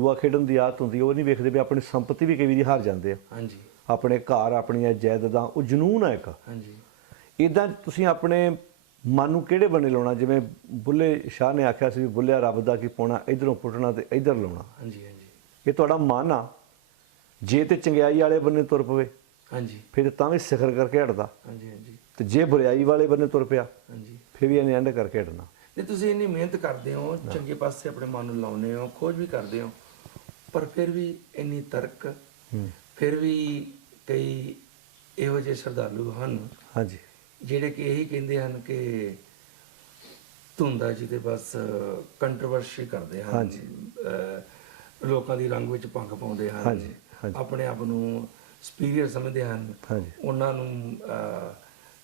ਜੂਆ ਖੇਡਣ ਦੀ ਆਦਤ ਹੁੰਦੀ ਉਹ ਨਹੀਂ ਵੇਖਦੇ ਵੀ ਆਪਣੀ ਸੰਪਤੀ ਵੀ ਕਈ ਵਾਰੀ ਹਾਰ ਜਾਂਦੇ ਆ। ਹਾਂਜੀ। ਆਪਣੇ ਘਰ ਆਪਣੀਆਂ ਜਾਇਦਾਦਾਂ ਉਹ ਜਨੂਨ ਆ ਇੱਕ। ਹਾਂਜੀ। ਇਦਾਂ ਤੁਸੀਂ ਆਪਣੇ ਮਨ ਨੂੰ ਕਿਹੜੇ ਬੰਨੇ ਲਾਉਣਾ? ਜਿਵੇਂ ਬੁੱਲੇ ਸ਼ਾਹ ਨੇ ਆਖਿਆ ਸੀ ਵੀ ਬੁੱਲਿਆ ਰੱਬ ਦਾ ਕੀ ਪਾਉਣਾ? ਇਧਰੋਂ ਪੁੱਟਣਾ ਤੇ ਇਧਰ ਲਾਉਣਾ। ਹਾਂਜੀ ਹਾਂਜੀ। ਇਹ ਤੁਹਾਡਾ ਮਨ ਆ। ਜੇ ਤੇ ਚੰਗਿਆਈ ਵਾਲੇ ਬੰਨੇ ਤੁਰ ਪਵੇ ਹਾਂਜੀ। ਫਿਰ ਤਾਂ ਵੀ ਸਿਖਰ ਕਰਕੇ ਹਟਦਾ। ਹਾਂਜੀ ਹਾਂਜੀ। ਤੇ ਜੇ ਬੁਰਾਈ ਵਾਲੇ ਬੰਨੇ ਤੁਰ ਪਿਆ ਹਾਂਜੀ। ਫਿਰ ਵੀ ਇਹਨੇ ਐਂਡ ਕਰਕੇ ਹਟਣਾ। ਤੇ ਤੁਸੀਂ ਇੰਨੀ ਮਿਹਨਤ ਕਰਦੇ ਹੋ ਚੰਗੇ ਪਾਸੇ ਆਪਣੇ ਮਨ ਨੂੰ ਲਾਉਨੇ ਹੋ ਖੋਜ ਵੀ ਕਰਦੇ ਹੋ। ਪਰ ਫਿਰ ਵੀ ਇੰਨੀ ਤਰਕ ਹੂੰ। ਫਿਰ ਵੀ ਕਈ ਇਹੋ ਜਿਹੇ ਸ਼ਰਧਾਲੂ ਹਨ ਹਾਂਜੀ। ਜਿਹੜੇ ਕਿ ਇਹੀ ਕਹਿੰਦੇ ਹਨ ਕਿ ਧੁੰਦਾ ਜੀ ਦੇ ਬਸ ਕੰਟਰੋਵਰਸੀ ਕਰਦੇ ਹਨ। ਹਾਂਜੀ। ਲੋਕਾਂ ਦੀ ਰੰਗ ਵਿੱਚ ਭੰਗ ਪਾਉਂਦੇ ਹਨ। ਹਾਂਜੀ। ਆਪਣੇ ਆਪ ਨੂੰ ਸੁਪੀਰੀਅਰ ਸਮਝਦੇ ਹਨ। ਹਾਂਜੀ। ਉਹਨਾਂ ਨੂੰ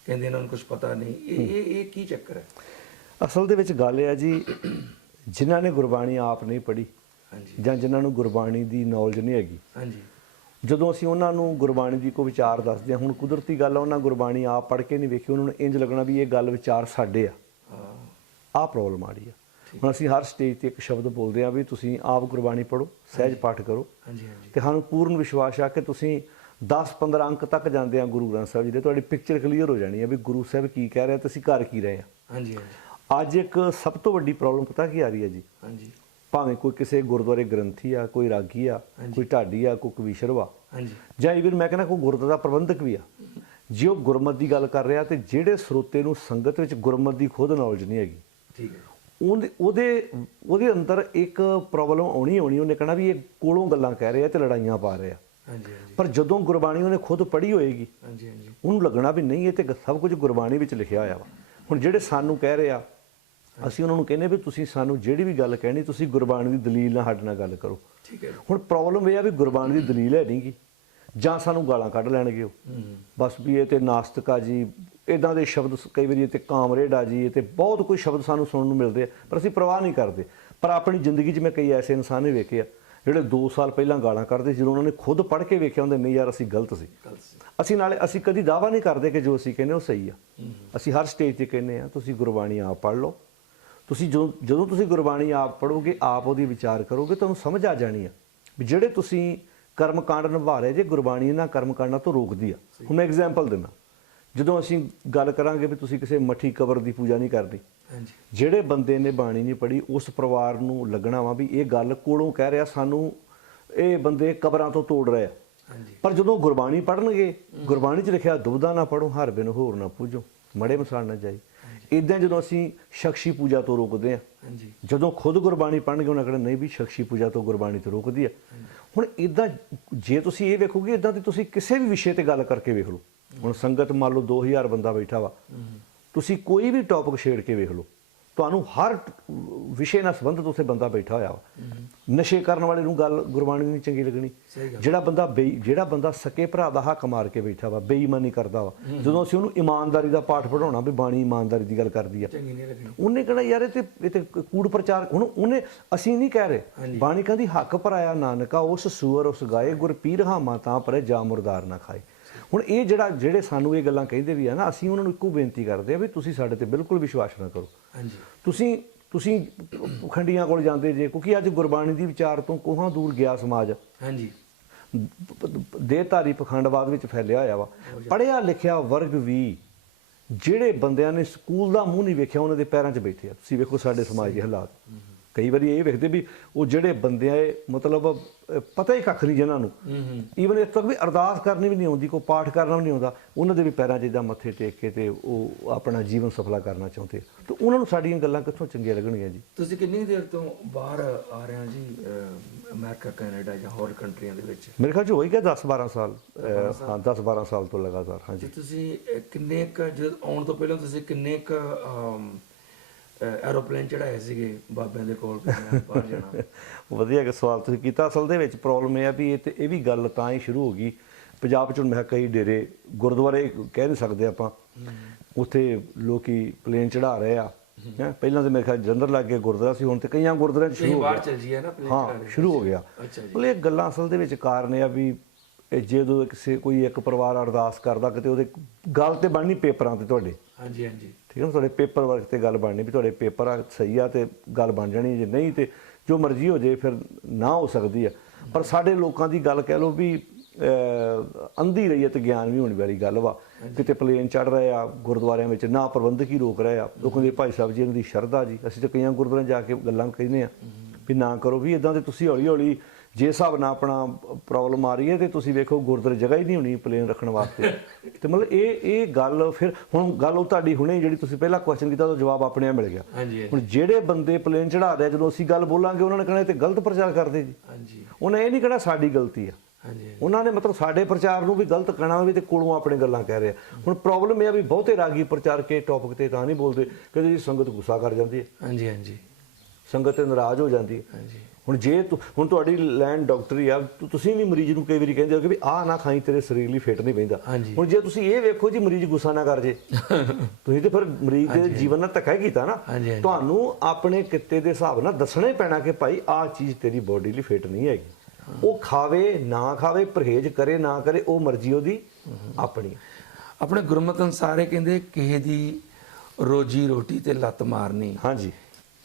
ਕਹਿੰਦੇ ਇਹਨਾਂ ਨੂੰ ਕੁਝ ਪਤਾ ਨਹੀਂ। ਇਹ ਇਹ ਇਹ ਕੀ ਚੱਕਰ ਹੈ? ਅਸਲ ਦੇ ਵਿੱਚ ਗੱਲ ਇਹ ਆ ਜੀ ਜਿਨ੍ਹਾਂ ਨੇ ਗੁਰਬਾਣੀ ਆਪ ਨਹੀਂ ਪੜ੍ਹੀ ਜਾਂ ਜਿਨ੍ਹਾਂ ਨੂੰ ਗੁਰਬਾਣੀ ਦੀ ਨੌਲੇਜ ਨਹੀਂ ਹੈਗੀ। ਹਾਂਜੀ। ਜਦੋਂ ਅਸੀਂ ਉਹਨਾਂ ਨੂੰ ਗੁਰਬਾਣੀ ਦੀ ਕੋਈ ਵਿਚਾਰ ਦੱਸਦੇ ਹਾਂ ਹੁਣ ਕੁਦਰਤੀ ਗੱਲ ਆ ਉਹਨਾਂ ਗੁਰਬਾਣੀ ਆਪ ਪੜ੍ਹ ਕੇ ਨਹੀਂ ਵੇਖੀ ਉਹਨਾਂ ਨੂੰ ਇੰਜ ਲੱਗਣਾ ਵੀ ਇਹ ਗੱਲ ਵਿਚਾਰ ਸਾਡੇ ਆ। ਆਹ ਪ੍ਰੋਬਲਮ ਆ ਰਹੀ ਆ। ਹੁਣ ਅਸੀਂ ਹਰ ਸਟੇਜ ਤੇ ਇੱਕ ਸ਼ਬਦ ਬੋਲਦੇ ਆ ਵੀ ਤੁਸੀਂ ਆਪ ਗੁਰਬਾਣੀ ਪੜ੍ਹੋ ਸਹਿਜ ਪਾਠ ਕਰੋ। ਹਾਂਜੀ ਹਾਂਜੀ। ਤੇ ਸਾਨੂੰ ਪੂਰਨ ਵਿਸ਼ਵਾਸ ਆ ਕਿ ਤੁਸੀਂ 10-15 ਅੰਕ ਤੱਕ ਜਾਂਦੇ ਆ ਗੁਰੂ ਗ੍ਰੰਥ ਸਾਹਿਬ ਜੀ ਦੇ ਤੁਹਾਡੀ ਪਿਕਚਰ ਕਲੀਅਰ ਹੋ ਜਾਣੀ ਆ ਵੀ ਗੁਰੂ ਸਾਹਿਬ ਕੀ ਕਹਿ ਰਿਹਾ ਤੇ ਅਸੀਂ ਕਰ ਕੀ ਰਹੇ ਆ। ਹਾਂਜੀ ਹਾਂਜੀ। ਅੱਜ ਇੱਕ ਸਭ ਤੋਂ ਵੱਡੀ ਪ੍ਰੋਬਲਮ ਪਤਾ ਕੀ ਆ ਰਹੀ ਹੈ ਜੀ? ਹਾਂਜੀ। ਭਾਵੇਂ ਕੋਈ ਕਿਸੇ ਗੁਰਦੁਆਰੇ ਗ੍ਰੰਥੀ ਆ ਕੋਈ ਰਾਗੀ ਆ। ਕੋਈ ਢਾਡੀ ਆ ਕੋਈ ਕਵੀਸ਼ਰ ਵਾ ਹਾਂਜੀ। ਜਾਂ ਇਵਨ ਮੈਂ ਕਹਿੰਦਾ ਕੋਈ ਗੁਰਦੁਆਰਾ ਦਾ ਪ੍ਰਬੰਧਕ ਵੀ ਆ। ਜੇ ਉਹ ਗੁਰਮਤ ਦੀ ਗੱਲ ਕਰ ਰਿਹਾ ਤੇ ਜਿਹੜੇ ਸਰੋਤੇ ਨੂੰ ਸੰਗਤ ਵਿੱਚ ਗੁਰਮਤ ਦੀ ਖੁਦ ਨੌਲੇਜ ਨਹੀਂ ਹੈਗੀ। ਠੀਕ ਹੈ। ਉਹਦੇ ਉਹਦੇ ਉਹਦੇ ਅੰਦਰ ਇੱਕ ਪ੍ਰੋਬਲਮ ਆਉਣੀ ਆਉਣੀ ਉਹਨੇ ਕਹਣਾ ਵੀ ਇਹ ਕੋਲੋਂ ਗੱਲਾਂ ਕਹਿ ਰਹੇ ਤੇ ਲੜਾਈਆਂ ਪਾ ਰਹੇ। ਹਾਂਜੀ ਪਰ ਜਦੋਂ ਗੁਰਬਾਣੀ ਉਹਨੇ ਖੁਦ ਪੜ੍ਹੀ ਹੋਏਗੀ ਹਾਂਜੀ ਹਾਂਜੀ। ਉਹਨੂੰ ਲੱਗਣਾ ਵੀ ਨਹੀਂ ਇਹ ਤੇ ਸਭ ਕੁਝ ਗੁਰਬਾਣੀ ਵਿੱਚ ਲਿਖਿਆ ਹੋਇਆ ਵਾ। ਹੁਣ ਜਿਹੜੇ ਸਾਨੂੰ ਕਹਿ ਰਹੇ ਅਸੀਂ ਉਹਨਾਂ ਨੂੰ ਕਹਿੰਦੇ ਵੀ ਤੁਸੀਂ ਸਾਨੂੰ ਜਿਹੜੀ ਵੀ ਗੱਲ ਕਹਿਣੀ ਤੁਸੀਂ ਗੁਰਬਾਣੀ ਦੀ ਦਲੀਲ ਨਾਲ ਸਾਡੇ ਨਾਲ ਗੱਲ ਕਰੋ। ਠੀਕ ਹੈ ਹੁਣ ਪ੍ਰੋਬਲਮ ਇਹ ਆ ਵੀ ਗੁਰਬਾਣੀ ਦੀ ਦਲੀਲ ਹੈ ਨਹੀਂਗੀ ਜਾਂ ਸਾਨੂੰ ਗਾਲਾਂ ਕੱਢ ਲੈਣਗੇ ਉਹ। ਬਸ ਵੀ ਇਹ ਤੇ ਨਾਸਤਕਾ ਜੀ ਇਦਾਂ ਦੇ ਸ਼ਬਦ ਕਈ ਵਾਰੀ ਤੇ ਕਾਮਰੇਡਾ ਜੀ ਤੇ ਬਹੁਤ ਕੋਈ ਸ਼ਬਦ ਸਾਨੂੰ ਸੁਣਨ ਨੂੰ ਮਿਲਦੇ ਆ ਪਰ ਅਸੀਂ ਪਰਵਾਹ ਨਹੀਂ ਕਰਦੇ। ਪਰ ਆਪਣੀ ਜ਼ਿੰਦਗੀ 'ਚ ਮੈਂ ਕਈ ਐਸੇ ਇਨਸਾਨ ਨੇ ਵੇਖੇ ਆ ਜਿਹੜੇ 2 ਸਾਲ ਪਹਿਲਾਂ ਗਾਲਾਂ ਕੱਢਦੇ ਜਦੋਂ ਉਹਨਾਂ ਨੇ ਖੁਦ ਪੜ੍ਹ ਕੇ ਵੇਖਿਆ ਹੁੰਦੇ ਨਹੀਂ ਯਾਰ ਅਸੀਂ ਗਲਤ ਸੀ। ਅਸੀਂ ਨਾਲੇ ਅਸੀਂ ਕਦੀ ਦਾਵਾ ਨਹੀਂ ਕਰਦੇ ਕਿ ਜੋ ਅਸੀਂ ਕਹਿੰਦੇ ਉਹ ਸਹੀ ਆ। ਅਸੀਂ ਹਰ ਸਟੇਜ ਤੇ ਕਹਿੰਦੇ ਆ ਤੁਸੀਂ ਗੁਰਬਾਣੀ ਆਪ ਪੜ੍ਹ ਲਓ। ਤੁਸੀਂ ਜਦੋਂ ਜਦੋਂ ਤੁਸੀਂ ਗੁਰਬਾਣੀ ਆਪ ਪੜ੍ਹੋਗੇ ਆਪ ਉਹਦੀ ਵਿਚਾਰ ਕਰੋਗੇ ਤੁਹਾਨੂੰ ਸਮਝ ਆ ਜਾਣੀ ਆ ਵੀ ਜਿਹੜੇ ਤੁਸੀਂ ਕਰਮ ਕਾਂਡ ਨਿਭਾ ਰਹੇ ਜੇ ਗੁਰਬਾਣੀ ਇਹਨਾਂ ਕਰਮ ਕਾਂਡਾਂ ਤੋਂ ਰੋਕਦੀ ਆ। ਹੁਣ ਮੈਂ ਐਗਜ਼ਾਮਪਲ ਦਿੰਦਾ। ਜਦੋਂ ਅਸੀਂ ਗੱਲ ਕਰਾਂਗੇ ਵੀ ਤੁਸੀਂ ਕਿਸੇ ਮੱਠੀ ਕਬਰ ਦੀ ਪੂਜਾ ਨਹੀਂ ਹਾਂਜੀ। ਜਿਹੜੇ ਬੰਦੇ ਨੇ ਬਾਣੀ ਨਹੀਂ ਪੜ੍ਹੀ ਉਸ ਪਰਿਵਾਰ ਨੂੰ ਲੱਗਣਾ ਵਾ ਵੀ ਇਹ ਗੱਲ ਕੋਲੋਂ ਕਹਿ ਰਿਹਾ ਸਾਨੂੰ ਇਹ ਬੰਦੇ ਕਬਰਾਂ ਤੋਂ ਤੋੜ ਰਹੇ ਪਰ ਜਦੋਂ ਗੁਰਬਾਣੀ ਪੜ੍ਹਨਗੇ ਗੁਰਬਾਣੀ 'ਚ ਲਿਖਿਆ ਦੁਬਦਾ ਨਾ ਪੜੋ ਹਰ ਬਿਨ ਹੋਰ ਨਾ ਪੂਜੋ। ਮੜੇ ਮਸਾਲ ਨਾ ਜਾਈ। ਇਦਾਂ ਜਦੋਂ ਅਸੀਂ ਸ਼ਖਸੀ ਪੂਜਾ ਤੋਂ ਰੋਕਦੇ ਆ ਹਾਂਜੀ। ਜਦੋਂ ਖੁਦ ਗੁਰਬਾਣੀ ਪੜ੍ਹਨਗੇ ਉਹਨਾਂ ਕਹਿੰਦੇ ਨਹੀਂ ਵੀ ਸ਼ਖਸੀ ਪੂਜਾ ਤੋਂ ਗੁਰਬਾਣੀ ਤੋਂ ਰੋਕਦੀ ਆ। ਹੁਣ ਇਦਾਂ ਜੇ ਤੁਸੀਂ ਇਹ ਵੇਖੋਗੇ ਇਦਾਂ ਤੇ ਤੁਸੀਂ ਕਿਸੇ ਵੀ ਵਿਸ਼ੇ ਤੇ ਗੱਲ ਕਰਕੇ ਵੇਖ ਲਓ। ਹੁਣ ਸੰਗਤ ਮੰਨ ਲਓ 2000 ਬੰਦਾ ਬੈਠਾ ਵਾ। ਤੁਸੀਂ ਕੋਈ ਵੀ ਟੌਪਿਕ ਛੇੜ ਕੇ ਵੇਖ ਲਓ। ਤੁਹਾਨੂੰ ਹਰ ਵਿਸ਼ੇ ਨਾਲ ਸੰਬੰਧਿਤ ਉਸੇ ਬੰਦਾ ਬੈਠਾ ਹੋਇਆ ਵਾ। ਨਸ਼ੇ ਕਰਨ ਵਾਲੇ ਨੂੰ ਗੱਲ ਗੁਰਬਾਣੀ ਨਹੀਂ ਚੰਗੀ ਲੱਗਣੀ। ਜਿਹੜਾ ਬੰਦਾ ਜਿਹੜਾ ਬੰਦਾ ਸਕੇ ਭਰਾ ਦਾ ਹੱਕ ਮਾਰ ਕੇ ਬੈਠਾ ਵਾ ਬੇਈਮਾਨੀ ਕਰਦਾ ਵਾ। ਜਦੋਂ ਅਸੀਂ ਉਹਨੂੰ ਇਮਾਨਦਾਰੀ ਦਾ ਪਾਠ ਪੜਾਉਣਾ ਵੀ ਬਾਣੀ ਇਮਾਨਦਾਰੀ ਦੀ ਗੱਲ ਕਰਦੀ ਆ। ਉਹਨੇ ਕਹਣਾ ਯਾਰ ਇਹ ਤੇ ਇਹ ਤੇ ਕੂੜ ਪ੍ਰਚਾਰ ਹੁਣ ਉਹਨੇ ਅਸੀਂ ਨਹੀਂ ਕਹਿ ਰਹੇ। ਬਾਣੀ ਕਹਿੰਦੀ ਹੱਕ ਭਰਾਇਆ ਨਾਨਕਾ ਉਸ ਸੂਰ ਉਸ ਗਾਏ ਗੁਰ ਪੀਰ ਹਾਮਾ ਤਾਂ ਪਰੇ ਜਾ ਮੁਰਦਾਰ ਨਾ ਖਾਏ। ਹੁਣ ਇਹ ਜਿਹੜਾ ਜਿਹੜੇ ਸਾਨੂੰ ਇਹ ਗੱਲਾਂ ਕਹਿੰਦੇ ਵੀ ਆ ਨਾ ਅਸੀਂ ਉਹਨਾਂ ਨੂੰ ਇੱਕੋ ਬੇਨਤੀ ਕਰਦੇ ਆ ਵੀ ਤੁਸੀਂ ਸਾਡੇ ਤੇ ਬਿਲਕੁਲ ਵਿਸ਼ਵਾਸ ਨਾ ਕਰੋ। ਹਾਂਜੀ। ਤੁਸੀਂ ਤੁਸੀਂ ਖੰਡੀਆਂ ਕੋਲ ਜਾਂਦੇ ਜੇ ਕਿਉਂਕਿ ਅੱਜ ਗੁਰਬਾਣੀ ਦੀ ਵਿਚਾਰ ਤੋਂ ਕੋਹਾਂ ਦੂਰ ਗਿਆ ਸਮਾਜ। ਹਾਂਜੀ। ਦੇਹਧਾਰੀ ਪਖੰਡਵਾਦ ਵਿੱਚ ਫੈਲਿਆ ਹੋਇਆ ਵਾ। ਪੜਿਆ ਲਿਖਿਆ ਵਰਗ ਵੀ ਜਿਹੜੇ ਬੰਦਿਆਂ ਨੇ ਸਕੂਲ ਦਾ ਮੂੰਹ ਨਹੀਂ ਵੇਖਿਆ ਉਹਨਾਂ ਦੇ ਪੈਰਾਂ 'ਚ ਬੈਠੇ ਆ। ਤੁਸੀਂ ਵੇਖੋ ਸਾਡੇ ਸਮਾਜ ਦੇ ਹਾਲਾਤ। ਕਈ ਵਾਰੀ ਇਹ ਵੇਖਦੇ ਵੀ ਉਹ ਜਿਹੜੇ ਬੰਦਿਆਂ ਇਹ ਮਤਲਬ ਪਤਾ ਹੀ ਕੱਖ ਨਹੀਂ ਜਿਨ੍ਹਾਂ ਨੂੰ। ਈਵਨ ਇਸ ਤੱਕ ਵੀ ਅਰਦਾਸ ਕਰਨੀ ਵੀ ਨਹੀਂ ਆਉਂਦੀ ਕੋਈ ਪਾਠ ਕਰਨਾ ਵੀ ਨਹੀਂ ਆਉਂਦਾ। ਉਹਨਾਂ ਦੇ ਵੀ ਪੈਰਾਂ 'ਚ ਇਦਾਂ ਮੱਥੇ ਟੇਕ ਕੇ ਤੇ ਉਹ ਆਪਣਾ ਜੀਵਨ ਸਫਲਾ ਕਰਨਾ ਚਾਹੁੰਦੇ। ਤੇ ਉਹਨਾਂ ਨੂੰ ਸਾਡੀਆਂ ਗੱਲਾਂ ਕਿੱਥੋਂ ਚੰਗੀਆਂ ਲੱਗਣਗੀਆਂ ਜੀ? ਤੁਸੀਂ ਕਿੰਨੀ ਦੇਰ ਤੋਂ ਬਾਹਰ ਆ ਰਹੇ ਹੋ ਜੀ ਅਮਰੀਕਾ ਕੈਨੇਡਾ ਜਾਂ ਹੋਰ ਕੰਟਰੀਆਂ ਦੇ ਵਿੱਚ? ਮੇਰੇ ਖਿਆਲ 'ਚ ਹੋ ਹੀ ਗਿਆ 10 12 ਸਾਲ ਹਾਂ 10 12 ਸਾਲ ਤੋਂ ਲਗਾਤਾਰ ਹਾਂਜੀ। ਤੁਸੀਂ ਕਿੰਨੇ ਕ ਜਦ ਆਉਣ ਤੋਂ ਪਹਿਲਾਂ ਤੁਸੀਂ ਕਿੰਨੇ ਕ ਐਰੋਪਲੇਨ ਚੜਾਏ ਸੀਗੇ ਬਾਬਿਆਂ ਦੇ ਕੋਲ ਬਾਹਰ ਜਾਣਾ। ਵਧੀਆ ਕਿ ਸਵਾਲ ਤੁਸੀਂ ਕੀਤਾ। ਅਸਲ ਦੇ ਵਿੱਚ ਪ੍ਰੋਬਲਮ ਇਹ ਆ ਵੀ ਇਹ ਤੇ ਇਹ ਵੀ ਗੱਲ ਤਾਂ ਹੀ ਸ਼ੁਰੂ ਹੋ ਗਈ। ਪੰਜਾਬ ਚ ਹੁਣ ਮੈਂ ਕਈ ਡੇਰੇ ਗੁਰਦੁਆਰੇ ਕਹਿ ਨਹੀਂ ਸਕਦੇ ਆਪਾਂ। ਉੱਥੇ ਲੋਕੀ ਪਲੇਨ ਚੜਾ ਰਹੇ ਆ। ਹੈਂ। ਪਹਿਲਾਂ ਤੇ ਮੇਰੇ ਖਿਆਲ ਜਲੰਧਰ ਲੱਗ ਕੇ ਗੁਰਦੁਆਰਾ ਸੀ ਹੁਣ ਤੇ ਕਈਆਂ ਗੁਰਦੁਆਰਿਆਂ 'ਚ ਸ਼ੁਰੂ ਹੋ ਬਾਹਰ ਗਿਆ। ਚੱਲ ਜੀਏ ਨਾ ਪਲੇਨ ਹਾਂ ਸ਼ੁਰੂ ਹੋ ਗਿਆ। ਅੱਛਾ ਜੀ। ਮਤਲਬ ਇਹ ਗੱਲਾਂ ਅਸਲ ਦੇ ਵਿੱਚ ਕਾਰਨ ਇਹ ਆ ਵੀ ਜਦੋਂ ਕਿਸੇ ਕੋਈ ਇੱਕ ਪਰਿਵਾਰ ਅਰਦਾਸ ਕਰਦਾ ਕਿਤੇ ਉਹਦੇ ਗੱਲ ਤੇ ਬਣਨੀ ਪੇਪਰਾਂ ਤੇ ਤੁਹਾਡੇ। ਹਾਂਜੀ ਹਾਂਜੀ। ਠੀਕ ਹੈ ਤੁਹਾਡੇ ਪੇਪਰ ਵਰਕ ਤੇ ਗੱਲ ਬਣਨੀ ਵੀ ਤੁਹਾਡੇ ਪੇਪਰ ਆ ਸਹੀ ਆ ਤੇ ਗੱਲ ਬਣ ਜਾਣੀ ਜੇ ਨਹੀਂ ਤੇ ਜੋ ਮਰਜ਼ੀ ਹੋ ਜੇ ਫਿਰ ਨਾ ਹੋ ਸਕਦੀ ਆ। ਪਰ ਸਾਡੇ ਲੋਕਾਂ ਦੀ ਗੱਲ ਕਹਿ ਲਓ ਵੀ ਅੰਧੀ ਰਈਅਤ ਗਿਆਨ ਵੀ ਹੋਣ ਵਾਲੀ ਗੱਲ ਵਾ। ਕਿਤੇ ਪਲੇਨ ਚੜ ਰਹੇ ਆ ਗੁਰਦੁਆਰਿਆਂ ਵਿੱਚ ਨਾ ਪ੍ਰਬੰਧਕ ਹੀ ਰੋਕ ਰਹੇ ਆ। ਲੋਕਾਂ ਦੇ ਭਾਈ ਸਾਹਿਬ ਜੀ ਇਹਨਾਂ ਦੀ ਸ਼ਰਧਾ ਜੀ। ਅਸੀਂ ਤਾਂ ਕਈਆਂ ਗੁਰਦੁਆਰਿਆਂ ਜਾ ਕੇ ਗੱਲਾਂ ਕਹਿੰਦੇ ਆ ਵੀ ਨਾ ਕਰੋ। ਵੀ ਇਦਾਂ ਤੇ ਤੁਸੀਂ ਹੌਲੀ ਹੌਲੀ ਜੇ ਹਿਸਾਬ ਨਾਲ ਆਪਣਾ ਪ੍ਰੋਬਲਮ ਆ ਰਹੀ ਹੈ ਤੇ ਤੁਸੀਂ ਵੇਖੋ ਗੁਰਦੁਆਰੇ ਜਗ੍ਹਾ ਹੀ ਨਹੀਂ ਹੋਣੀ ਪਲੇਨ ਰੱਖਣ ਵਾਸਤੇ। ਤੇ ਮਤਲਬ ਇਹ ਇਹ ਗੱਲ ਫਿਰ ਹੁਣ ਗੱਲ ਉਹ ਤੁਹਾਡੀ ਹੁਣੇ ਜਿਹੜੀ ਤੁਸੀਂ ਪਹਿਲਾਂ ਕੁਐਸਚਨ ਕੀਤਾ ਉਹਦਾ ਜਵਾਬ ਆਪਣੇ ਆਪ ਮਿਲ ਗਿਆ। ਹੁਣ ਜਿਹੜੇ ਬੰਦੇ ਪਲੇਨ ਚੜਾ ਰਹੇ ਆ, ਜਦੋਂ ਅਸੀਂ ਗੱਲ ਬੋਲਾਂਗੇ ਉਹਨਾਂ ਨੇ ਕਹਿਣਾ ਤੇ ਗਲਤ ਪ੍ਰਚਾਰ ਕਰਦੇ ਜੀ। ਹਾਂਜੀ। ਉਹਨਾਂ ਇਹ ਨਹੀਂ ਕਹਿਣਾ ਸਾਡੀ ਗਲਤੀ ਆ। ਹਾਂਜੀ ਉਹਨਾਂ ਨੇ ਮਤਲਬ ਸਾਡੇ ਪ੍ਰਚਾਰ ਨੂੰ ਵੀ ਗਲਤ ਕਹਿਣਾ ਵੀ ਤੇ ਕੋਲੋਂ ਆਪਣੇ ਗੱਲਾਂ ਕਹਿ ਰਹੇ ਆ। ਹੁਣ ਪ੍ਰੋਬਲਮ ਇਹ ਆ ਵੀ ਬਹੁਤੇ ਰਾਗੀ ਪ੍ਰਚਾਰ ਕੇ ਟੌਪਿਕ ਤੇ ਤਾਂ ਨਹੀਂ ਬੋਲਦੇ ਕਹਿੰਦੇ ਜੀ ਸੰਗਤ ਗੁੱਸਾ ਕਰ ਜਾਂਦੀ ਹੈ। ਹਾਂਜੀ ਹਾਂਜੀ। ਸੰਗਤ ਤੇ ਨਾਰਾਜ਼ ਹੋ ਜਾਂਦੀ ਹੈ। ਹਾਂਜੀ। ਹੁਣ ਜੇ ਹੁਣ ਤੁਹਾਡੀ ਲੈਂਡ ਡਾਕਟਰੀ ਆ ਤੁਸੀਂ ਵੀ ਮਰੀਜ਼ ਨੂੰ ਕਈ ਵਾਰੀ ਕਹਿੰਦੇ ਹੋ ਕਿ ਵੀ ਆਹ ਨਾ ਖਾਈ ਤੇਰੇ ਸਰੀਰ ਲਈ ਫਿੱਟ ਨਹੀਂ ਬੈਂਦਾ ਹਾਂਜੀ। ਹੁਣ ਜੇ ਤੁਸੀਂ ਇਹ ਵੇਖੋ ਜੀ ਮਰੀਜ਼ ਗੁੱਸਾ ਨਾ ਕਰ ਜੇ। ਤੁਸੀਂ ਤੇ ਫਿਰ ਮਰੀਜ਼ ਦੇ ਜੀਵਨ ਨਾਲ ਧੱਕਾ ਹੀ ਕੀਤਾ ਨਾ। ਤੁਹਾਨੂੰ ਆਪਣੇ ਕਿੱਤੇ ਦੇ ਹਿਸਾਬ ਨਾਲ ਦੱਸਣਾ ਹੀ ਪੈਣਾ ਕਿ ਭਾਈ ਆਹ ਚੀਜ਼ ਤੇਰੀ ਬੋਡੀ ਲਈ ਫਿੱਟ ਨਹੀਂ ਹੈਗੀ। ਉਹ ਖਾਵੇ ਨਾ ਖਾਵੇ ਪਰਹੇਜ਼ ਕਰੇ ਨਾ ਕਰੇ ਉਹ ਮਰਜ਼ੀ ਉਹਦੀ ਆਪਣੀ ਆਪਣੇ ਗੁਰਮਤਿ ਅਨੁਸਾਰ ਇਹ ਕਹਿੰਦੇ ਕਿਸੇ ਦੀ ਰੋਜੀ ਰੋਟੀ ਤੇ ਲੱਤ ਮਾਰਨੀ ਹਾਂਜੀ।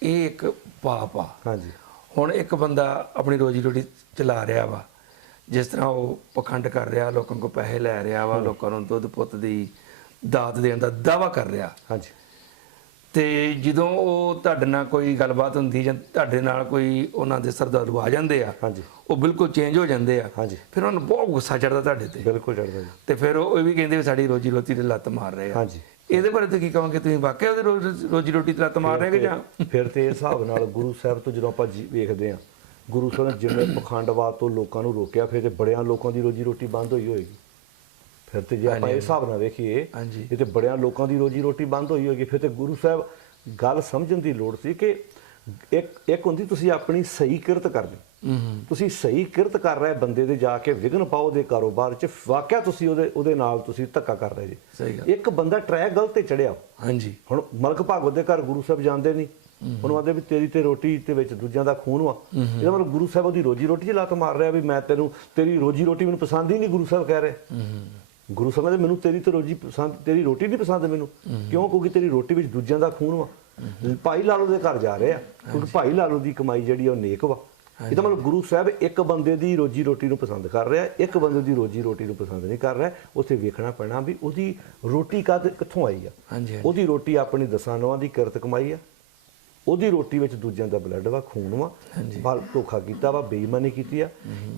ਇਹ ਇੱਕ ਪਾਪ ਆ। ਹਾਂਜੀ। ਹੁਣ ਇੱਕ ਬੰਦਾ ਆਪਣੀ ਰੋਜੀ ਰੋਟੀ ਚਲਾ ਰਿਹਾ ਵਾ ਜਿਸ ਤਰ੍ਹਾਂ ਉਹ ਪਖੰਡ ਕਰ ਰਿਹਾ ਲੋਕਾਂ ਕੋਲ ਪੈਸੇ ਲੈ ਰਿਹਾ ਵਾ ਲੋਕਾਂ ਨੂੰ ਦੁੱਧ ਪੁੱਤ ਦੀ ਦਾਤ ਦੇਣ ਦਾ ਦਾਵਾ ਕਰ ਰਿਹਾ। ਹਾਂਜੀ। ਤੇ ਜਦੋਂ ਉਹ ਤੁਹਾਡੇ ਨਾਲ ਕੋਈ ਗੱਲਬਾਤ ਹੁੰਦੀ ਜਾਂ ਤੁਹਾਡੇ ਨਾਲ ਕੋਈ ਉਹਨਾਂ ਦੇ ਸਰਦਾਰੂ ਆ ਜਾਂਦੇ ਆ ਹਾਂਜੀ। ਉਹ ਬਿਲਕੁਲ ਚੇਂਜ ਹੋ ਜਾਂਦੇ ਆ। ਹਾਂਜੀ। ਫਿਰ ਉਹਨਾਂ ਨੂੰ ਬਹੁਤ ਗੁੱਸਾ ਚੜਦਾ ਤੁਹਾਡੇ ਤੇ। ਬਿਲਕੁਲ ਚੜਦਾ ਤੇ ਫਿਰ ਉਹ ਇਹ ਵੀ ਕਹਿੰਦੇ ਵੀ ਸਾਡੀ ਰੋਜੀ ਰੋਟੀ ਤੇ ਲੱਤ ਮਾਰ ਰਹੇ ਆ। ਹਾਂਜੀ। ਇਹਦੇ ਬਾਰੇ ਤੁਸੀਂ ਕੀ ਕਹੋਗੇ? ਤੁਸੀਂ ਵਾਕਿਆ ਉਹਦੇ ਰੋਜ਼- ਰੋਟੀ ਤੇ ਲੱਤ ਮਾਰ ਰਹੇ ਕਿ ਜਾਂ? ਫਿਰ ਤੇ ਇਸ ਹਿਸਾਬ ਨਾਲ ਗੁਰੂ ਸਾਹਿਬ ਤੋਂ ਜਦੋਂ ਆਪਾਂ ਜੀ- ਵੇਖਦੇ ਆ ਗੁਰੂ ਸਾਹਿਬ ਨੇ ਜਿਵੇਂ ਪਖੰਡਵਾਦ ਤੋਂ ਲੋਕਾਂ ਨੂੰ ਰੋਕਿਆ ਫਿਰ ਤੇ ਬੜਿਆਂ ਲੋਕਾਂ ਦੀ ਰੋਜੀ ਰੋਟੀ ਬੰਦ ਹੋਈ ਹੋਏਗੀ। ਫਿਰ ਤੇ ਜੇ ਆਪਾਂ ਇਸ ਹਿਸਾਬ ਨਾਲ ਵੇਖੀਏ ਹਾਂਜੀ। ਇਹ ਤੇ ਬੜਿਆਂ ਲੋਕਾਂ ਦੀ ਰੋਜੀ ਰੋਟੀ ਬੰਦ ਹੋਈ ਹੋਏਗੀ। ਫਿਰ ਤੇ ਗੁਰੂ ਸਾਹਿਬ ਗੱਲ ਸਮਝਣ ਦੀ ਲੋੜ ਸੀ ਕਿ ਇੱਕ ਇੱਕ ਹੁੰਦੀ ਤੁਸੀਂ ਆਪਣੀ ਸਹੀ ਕਿਰਤ ਕਰਨੀ। ਤੁਸੀਂ ਸਹੀ ਕਿਰਤ ਕਰ ਰਹੇ ਬੰਦੇ ਦੇ ਜਾ ਕੇ ਵਿਘਨ ਪਾਓ ਦੇ ਕਾਰੋਬਾਰ 'ਚ ਵਾਕਿਆ ਤੁਸੀਂ ਉਹਦੇ ਉਹਦੇ ਨਾਲ ਤੁਸੀਂ ਧੱਕਾ ਕਰ ਰਹੇ ਜੀ। ਇੱਕ ਬੰਦਾ ਟਰੈਕ ਗਲਤ ਤੇ ਚੜਿਆ। ਹਾਂਜੀ। ਹੁਣ ਮਲਕ ਭਾਗਵਤ ਦੇ ਘਰ ਗੁਰੂ ਸਾਹਿਬ ਜਾਂਦੇ ਨਹੀਂ ਉਹਨੂੰ ਆਂਦੇ ਵੀ ਤੇਰੀ ਤੇ ਰੋਟੀ ਤੇ ਵਿੱਚ ਦੂਜਿਆਂ ਦਾ ਖੂਨ ਵਾ। ਇਹਦਾ ਮਤਲਬ ਗੁਰੂ ਸਾਹਿਬ ਉਹਦੀ ਰੋਜੀ ਰੋਟੀ 'ਚ ਲੱਤ ਮਾਰ ਰਿਹਾ ਵੀ ਮੈਂ ਤੈਨੂੰ ਤੇਰੀ ਰੋਜੀ ਰੋਟੀ ਮੈਨੂੰ ਪਸੰਦ ਹੀ ਨਹੀਂ ਗੁਰੂ ਸਾਹਿਬ ਕਹਿ ਰਹੇ। ਗੁਰੂ ਸਾਹਿਬ ਕਹਿੰਦੇ ਮੈਨੂੰ ਤੇਰੀ ਤੇ ਰੋਜੀ ਪਸੰਦ ਤੇਰੀ ਰੋਟੀ ਨਹੀਂ ਪਸੰਦ ਮੈਨੂੰ। ਕਿਉਂ? ਕਿਉਂਕਿ ਤੇਰੀ ਰੋਟੀ ਵਿੱਚ ਦੂਜਿਆਂ ਦਾ ਖੂਨ ਵਾ। ਭਾਈ ਲਾਲੋ ਦੇ ਘਰ ਜਾ ਰਹੇ ਆ। ਕਿਉਂਕਿ ਭਾਈ ਲਾਲੋ ਦੀ ਕਮਾਈ ਜਿਹੜੀ ਉਹ ਨੇਕ ਵਾ। ਇਹਦਾ ਮਤਲਬ ਗੁਰੂ ਸਾਹਿਬ ਇੱਕ ਬੰਦੇ ਦੀ ਰੋਜੀ ਰੋਟੀ ਨੂੰ ਪਸੰਦ ਕਰ ਰਿਹਾ ਇੱਕ ਬੰਦੇ ਦੀ ਰੋਜੀ ਰੋਟੀ ਨੂੰ ਪਸੰਦ ਨਹੀਂ ਕਰ ਰਿਹਾ ਉੱਥੇ ਵੇਖਣਾ ਪੈਣਾ ਵੀ ਉਹਦੀ ਰੋਟੀ ਕਦ ਕਿੱਥੋਂ ਆਈ ਆ। ਉਹਦੀ ਰੋਟੀ ਆਪਣੀ ਦਸਾਂ ਨੌਆਂ ਦੀ ਕਿਰਤ ਕਮਾਈ ਆ। ਉਹਦੀ ਰੋਟੀ ਵਿੱਚ ਦੂਜਿਆਂ ਦਾ ਬਲੱਡ ਵਾ ਖੂਨ ਵਾ ਬਲ ਧੋਖਾ ਕੀਤਾ ਵਾ ਬੇਈਮਾਨੀ ਕੀਤੀ ਆ।